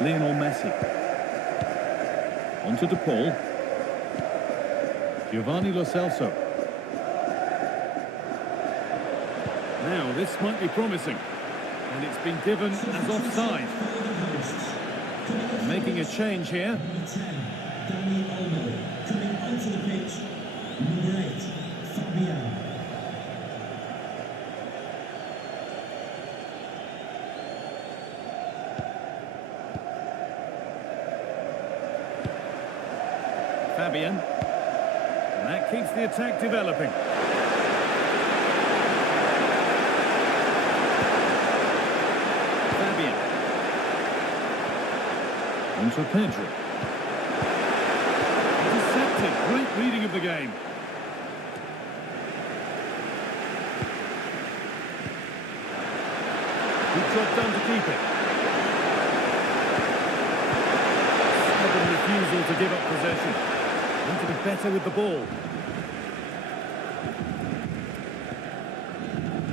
Lionel Messi. On to De Paul. Giovanni Lo Celso. Now, this might be promising. And it's been given as offside. Making a change here. Dani Olmo coming onto the pitch. Number 8, Fabian. Fabian. And that keeps the attack developing. Fabian. On to Pedro. Intercepted. Great reading of the game. Good job done to keep it. Stubborn refusal to give up possession. Need to be better with the ball.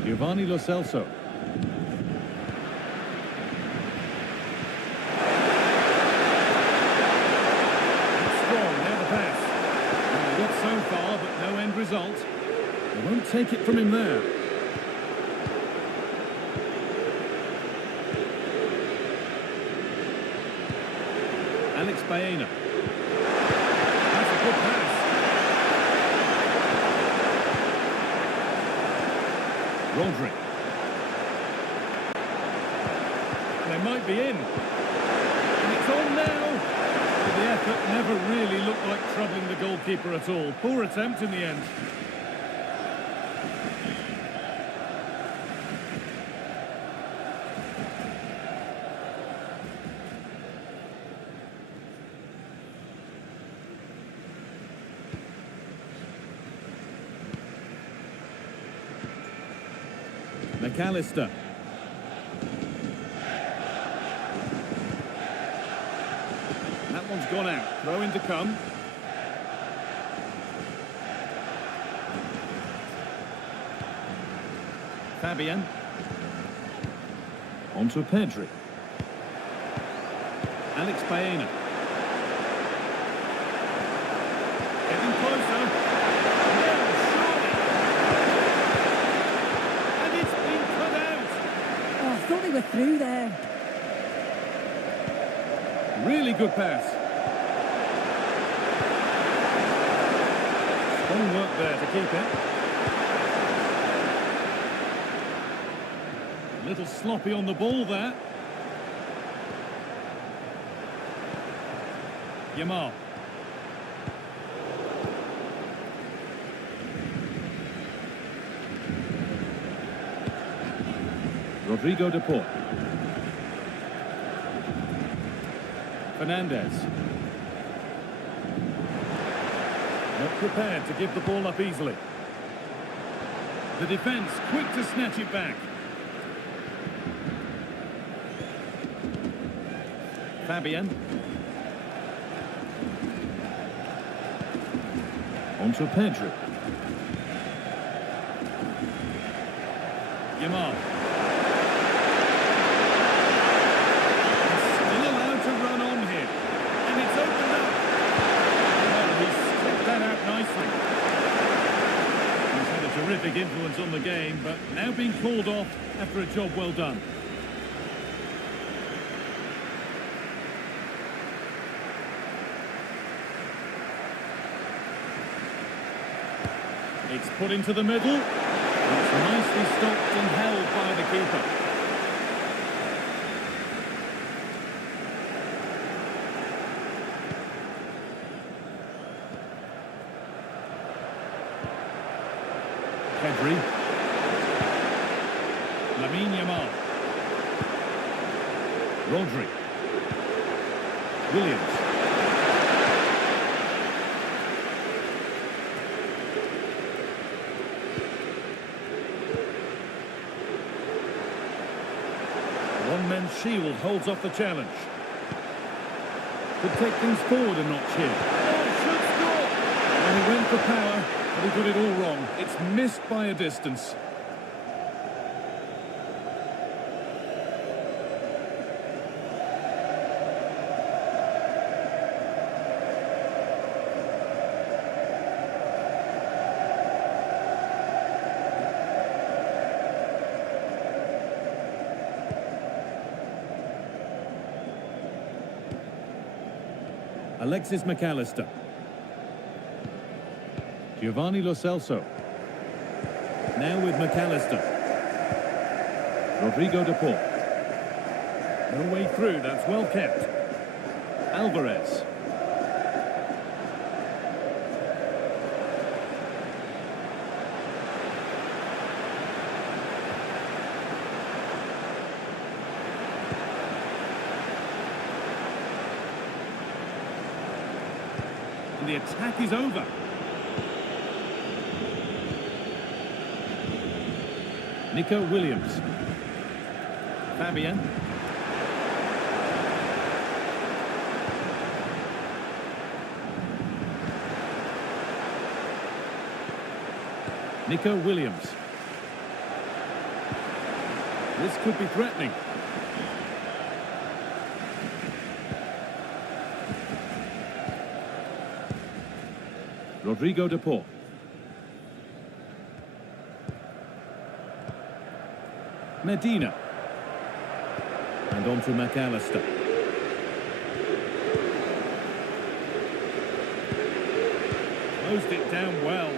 Giovanni Lo Celso. Strong, now the pass. And got so far, but no end result. They won't take it from him there. Alex Baena. That's a good pass. Rodri. They might be in. And it's on now. But the effort never really looked like troubling the goalkeeper at all. Poor attempt in the end. McAllister. That one's gone out. Throw in to come. Fabian. On to Pedri. Alex Baena. Getting closer. I thought they were through there. Really good pass. Strong work there to keep it. A little sloppy on the ball there. Yamal. Rodrigo De Paul. Fernandez. Not prepared to give the ball up easily. The defence quick to snatch it back. Fabian. On to Pedro. Yamal. Terrific influence on the game, but now being called off after a job well done. It's put into the middle. It's nicely stopped and held by the keeper. Pedri. Lamine Yamal. Rodri. Williams. One-man shield holds off the challenge. Could take things forward a notch here. Oh, should score! And he went for power, but he got it all wrong. It's missed by a distance. Alexis McAllister. Giovanni Lo Celso. Now with McAllister. Rodrigo de Paul. No way through, that's well kept. Alvarez. The attack is over. Nico Williams. Fabian. Nico Williams. This could be threatening. Rodrigo de Paul. Medina. And on to McAllister. Closed it down well.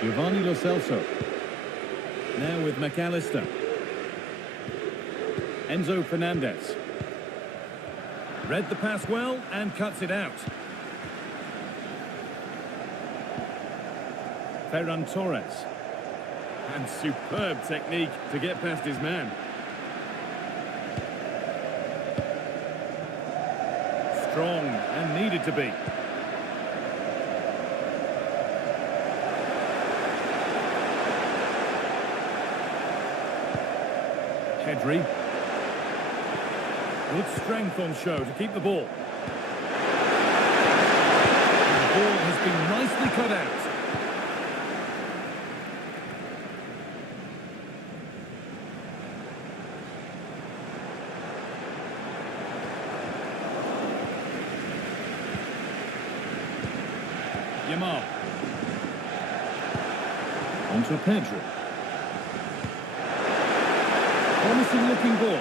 Giovanni Lo Celso. Now with McAllister. Enzo Fernandez. Read the pass well and cuts it out. Ferran Torres. And superb technique to get past his man. Strong and needed to be. Pedri. Good strength on show to keep the ball. The ball has been nicely cut out. Yamal. On to Pedri. Promising looking ball.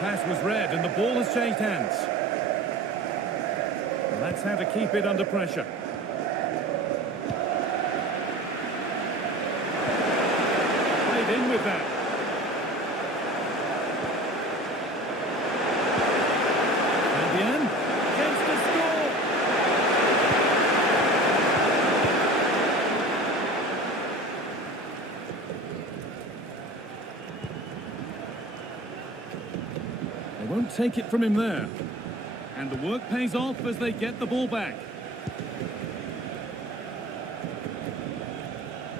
Pass was read and the ball has changed hands. And that's how to keep it under pressure. Played in with that. Fabian gets to score. They won't take it from him there. And the work pays off as they get the ball back.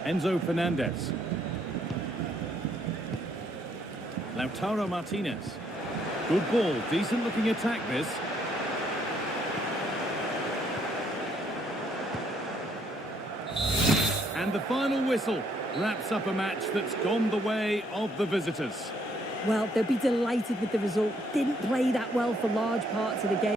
Enzo Fernandez. Lautaro Martinez. Good ball, decent looking attack this. And the final whistle wraps up a match that's gone the way of the visitors. Well, they'll be delighted with the result. Didn't play that well for large parts of the game.